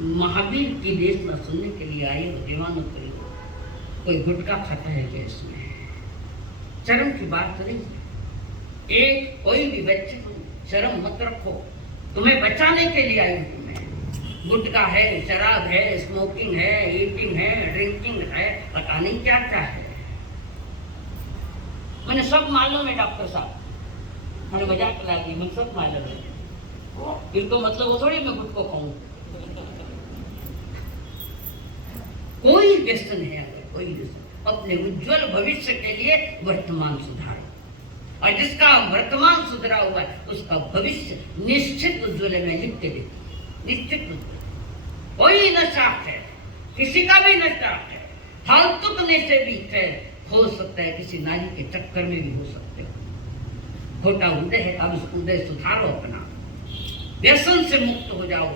महावीर की देशना सुनने के लिए आए हो दीवानों को, कोई गुटखा खाता है क्या इसमें? शर्म की बात तो नहीं। एक कोई भी बच्चे को शर्म मत रखो, तुम्हें बचाने के लिए आई हूं। तुम्हें गुटखा है, शराब है, स्मोकिंग है, ईटिंग है, ड्रिंकिंग है, पता नहीं क्या क्या है। मैंने सब मालूम है डॉक्टर साहब, मैंने मजाक लगी, मुझे सब मालूम है। इनको मतलब वो थोड़ी मैं गुटखा खाऊं। कोई व्यसन है, अगर कोई व्यसन, अपने उज्जवल भविष्य के लिए वर्तमान सुधारो, और जिसका वर्तमान सुधरा हुआ है उसका भविष्य निश्चित उज्जवल है। मैं लिख के देती, निश्चित उज्जवल। कोई नशा है, किसी का भी नशा है, फालतू नशे भी है, हो सकता है किसी नारी के चक्कर में भी हो सकते हो। खोटा उदय है, अब इस उदय सुधारो, अपना व्यसन से मुक्त हो जाओ।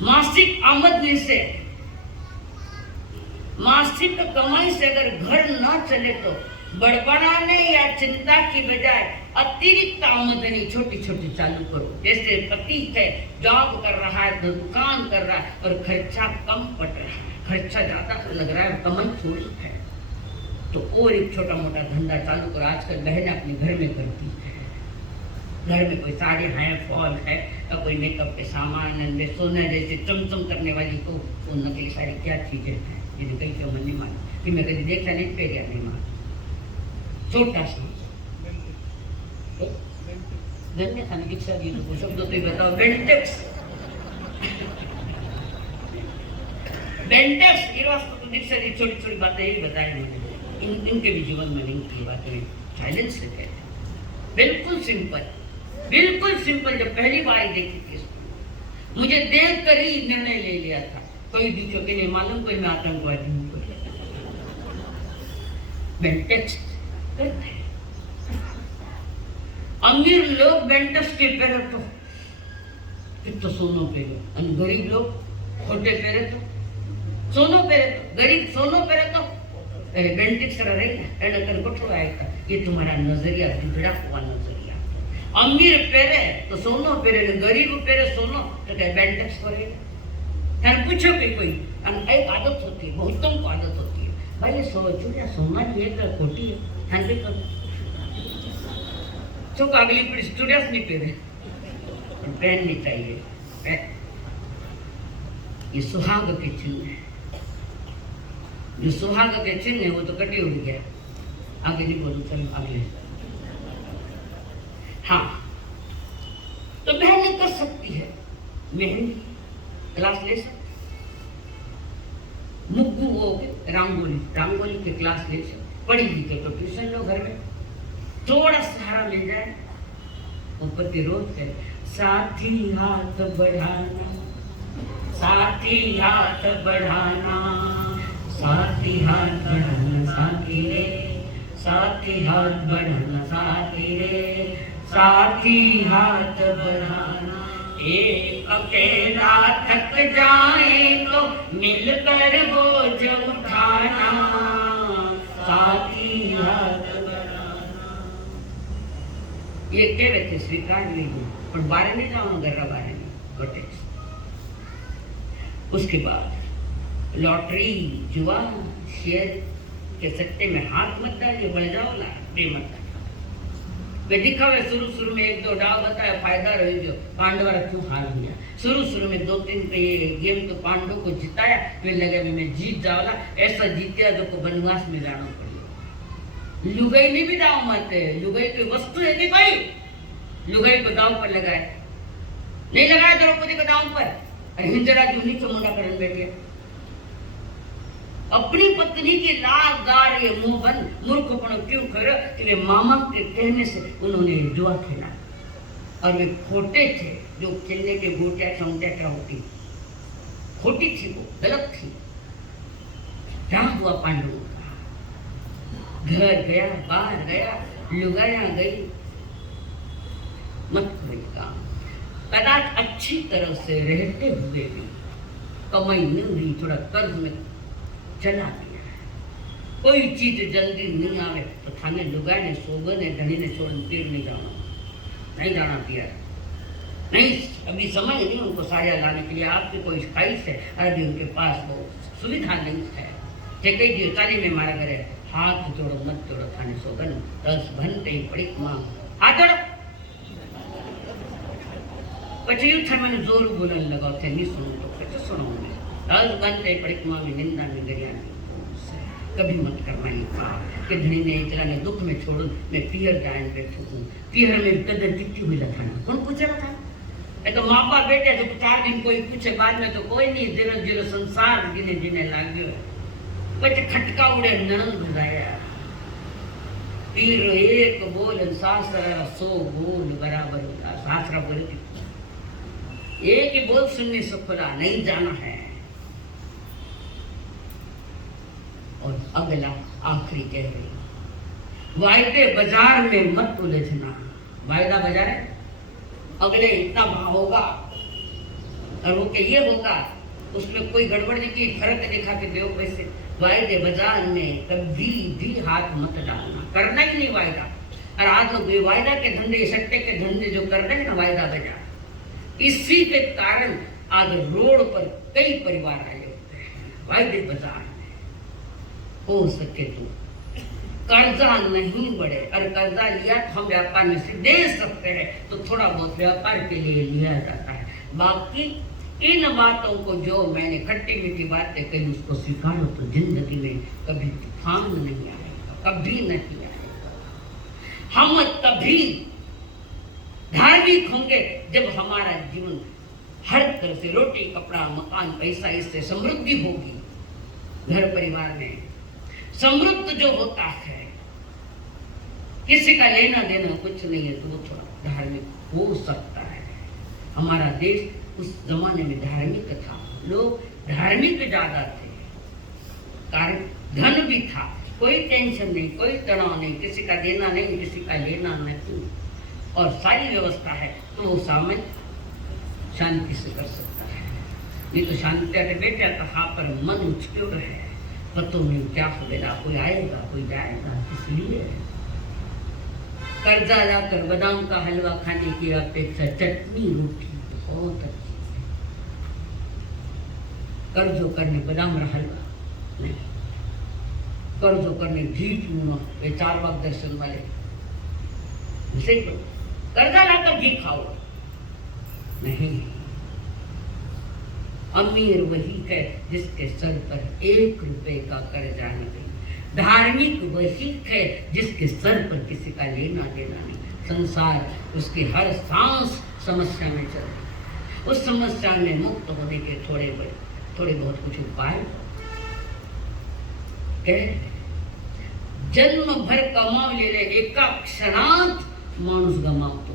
मासिक आमदनी से, मासिक कमाई से अगर घर ना चले तो बड़बड़ाने या चिंता की बजाय अतिरिक्त आमदनी छोटी छोटी चालू करो। जैसे पति है, जॉब कर रहा है, दुकान कर रहा है और खर्चा कम पड़ रहा है, खर्चा ज्यादा लग रहा है, कमाई थोड़ी है, तो और एक छोटा मोटा धंधा चालू करो। आजकल बहनें अपने घर में करती है, घर में कोई साड़ी है, फॉल है, या कोई मेकअप के सामान, सोना जैसे चमचम करने वाली को वो नकली साड़ी क्या चीजें हैं जिन्हें कहीं क्यों मन नहीं मानी कि मैं कभी देखा नहीं, पेरिया नहीं माना। छोटा सा धन्य खाने दीक्षा जी को शब्द तो बताओ। बेंटेक्स बेंटेक्स ये वास्तव दीक्षा जी छोटी छोटी बातें यही बताए मुझे, इनके भी जीवन में नहीं की बातें साइलेंस से कहते हैं। बिल्कुल सिंपल, बिल्कुल सिंपल। जब पहली बार देखी थी मुझे देख कर ही निर्णय ले लिया था, कोई दूसरों के नहीं मालूम कोई मैं आतंकवादी हूँ। बेंटेक्स करते हैं अमीर लोग, बेंटेक्स के पहले तो सोनो पहले, गरीब लोग छोटे पहले तो सोनो पहले, तो गरीब सोनो पहले तो बेंटेक्स रहेगा गोठो आएगा। ये तुम्हारा नजरिया बिगड़ा हुआ नजरिया। अमीर पहले तो सोनो पहले, गरीब पहले सोनो तो क्या बेंटेक्स करेगा। पूछो कि कोई एक आदत होती है, बहुतों को आदत होती है, भाई ये चूड़िया सोना की है खोटी है, तो अगली पीढ़ी स्टूडेंट्स नहीं पहने, पहननी चाहिए। ये सुहाग के चिन्ह है, जो सुहाग के चिन्ह है वो तो कटी उड़ गया, आगे नहीं बोलूं, चलो अगले। हाँ, तो बहन कर सकती है, मेहंदी क्लास ले सकती, मुग्गू वो रंगोली के क्लास ले सकती, पढ़ी लिखे तो ट्यूशन लो घर में, थोड़ा सहारा मिल जाए। ऊपर के रोज करे साथी हाथ बढ़ाना, साथी हाथ बढ़ाना, साथी हाथ बढ़ाना, साथी रे, साथी हाथ बढ़ाना, साथी रे, साथी हाथ बढ़ाना। एक अकेला थक जाए तो मिलकर बोझ उठाना, साथी हाथ। ये कह रहे थे स्वीकार लीजिए, पर बारे नहीं जाऊंगा, गर्रा बारे में गोटेक्स। उसके बाद लॉटरी, जुआ, शेयर के सट्टे में हाथ मत डालिए, बढ़ जाओ ना, मत वे दिखावे। शुरू में एक दो डाव बताया, फायदा रही जो पांडवा क्यों हार गया। शुरू में 2-3 पे ये गेम तो पांडव को जिताया, वे लगे मैं जीत जाऊंगा, ऐसा जीतिया जो को वनवास में जाना पड़ा। लुगाई ने भी दाव मारते हैं, लुगाई कोई वस्तु है कि भाई लुगाई को दाव पर लगाए, नहीं लगाया द्रौपदी को दाव पर, हिंजरा जो नीचे मुंडा करन बैठे। अपनी पत्नी की लाभदार ये मुंह बंद मूर्खपण क्यों करो कि वे मामा के कहने से उन्होंने जुआ खेला, और वे खोटे थे। जो खेलने के गोटिया चौंटिया क्या होती, खोटी थी, वो गलत थी। क्या हुआ पांडवों का, घर गया, बाहर गया, लुगाया गई, मत कोई काम। कदाच अच्छी तरह से रहते हुए भी कमाई नहीं हुई, थोड़ा कर्ज में चला गया। कोई चीज जल्दी नहीं आवे तो थाने लुगाए ने, सोगन ने, धनी ने छोड़ पीर नहीं जाना पिया नहीं। अभी समय नहीं उनको साया लाने के लिए, आपकी कोई ख्वाहिश है, अभी उनके पास वो सुविधा नहीं है। कई दिवसारी में मारा करे, हाथ जोड़ो मत जोड़ो थाने सोगन, 10 घंटे पड़ी मां हाथ जोड़ो। પછી યુ મને જોર બોલન લગાવ थे नहीं सुनो तो कैसे सुनाऊंगी। 10 घंटे पड़ी मां में निंदा में गरिया कभी मत करना ये काम कि धनी ने इतना ने दुख में छोड़ो, मैं पियर जान बैठू हूँ, पियर में कदर कितनी हुई लखाना कौन पूछेगा था। એ તો માપા બેઠા તો 4 दिन कोई पूछे, बाद में तो कोई नहीं, जीरो जीरो संसार जीने जीने लाग्यो। પછી ખટકા ઉડે નણંદ બધાયા, પીર એક બોલ સાસરા 100 બોલ बराबर होता। सासरा बोले एक ही बोल सुनने से खुला नहीं जाना है। और अगला आखिरी कह रही, वायदे बाजार में मत उलझना। वायदा बाजार है, अगले इतना भाव होगा और वो ये होगा, उसमें कोई गड़बड़ नहीं की, फर्क दिखा के दो पैसे। वायदे बाजार में कभी भी हाथ मत डालना, करना ही नहीं वायदा। और आज लोग वायदा के धंधे, सट्टे के धंधे जो कर रहे हैं ना, वायदा बाजार, इसी के कारण आज रोड पर कई परिवार आए होते हैं वायदे बाजार में। हो सके तो कर्जा नहीं बढ़े, और कर्जा लिया तो हम व्यापार में से दे सकते हैं, तो थोड़ा बहुत व्यापार के लिए लिया जाता है। बाकी इन बातों को जो मैंने खट्टी मीठी बातें कही उसको स्वीकारो तो जिंदगी में कभी तूफान नहीं आएगा, कभी नहीं आएगा। हम तभी धार्मिक होंगे जब हमारा जीवन हर तरह से रोटी कपड़ा मकान पैसा इससे समृद्धि होगी। घर परिवार में समृद्ध जो होता है, किसी का लेना देना कुछ नहीं है, तो वो थोड़ा धार्मिक हो सकता है। हमारा देश उस जमाने में धार्मिक था, लोग धार्मिक ज्यादा थे, कारण धन भी था, कोई टेंशन नहीं, कोई तनाव नहीं, किसी का देना नहीं, किसी का लेना नहीं, और सारी व्यवस्था है, तो वो सामने शांति से कर सकता है। नहीं तो शांति अरे बेटा कहाँ पर मन उचक्योर है, पतो नहीं क्या होगा, कोई आएगा कोई जाएगा, इसलिए कर्जा लाकर बादाम का हलवा खाने की अपेक्षा चटनी रोटी बहुत अच्छी है। कर्जों करने बादाम का हलवा नहीं, कर्जों करने घी चूना, वे 4 वक्त दर्शन वाले उसे तो कर्जा लाकर घी खाओ नहीं। अमीर वही है जिसके सर पर 1 रुपए का कर्जा नहीं। धार्मिक वही है जिसके सर पर किसी का लेना देना नहीं। संसार उसकी हर सांस समस्या में चल रही, उस समस्या में मुक्त होने के थोड़े बहुत कुछ उपाय जन्म भर कमाव ले ले, एका क्षणात माणूस गमावतो।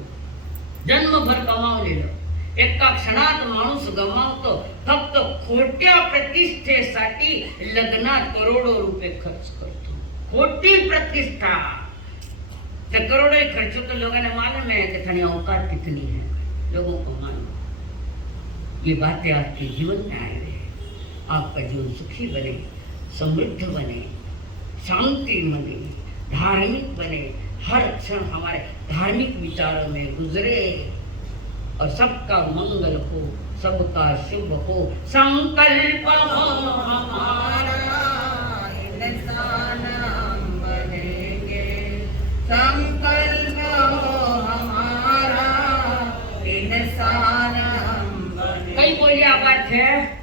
जन्म भर कमाव ले लो, एका क्षणात माणूस गमावतो। फक्त खोट्या प्रतिष्ठेसाठी लग्नात करोडो रुपये खर्च करतो। खोटी प्रतिष्ठा, तो करोड़ों खर्च तो लोगों ने मालूम है कि थनी औकात कितनी है, लोगों को मालूम। ये बातें आपके जीवन में आए हुए, आपका जीवन सुखी बने, समृद्ध बने, शांति बने, धार्मिक बने, हर क्षण हमारे धार्मिक विचारों में गुजरे, और सबका मंगल हो, सबका शुभ हो। संकल्प हो हमारा इंसान हम बनेंगे, संकल्प हो हमारा इंसान हम बनेंगे। कई बोलिया बात है।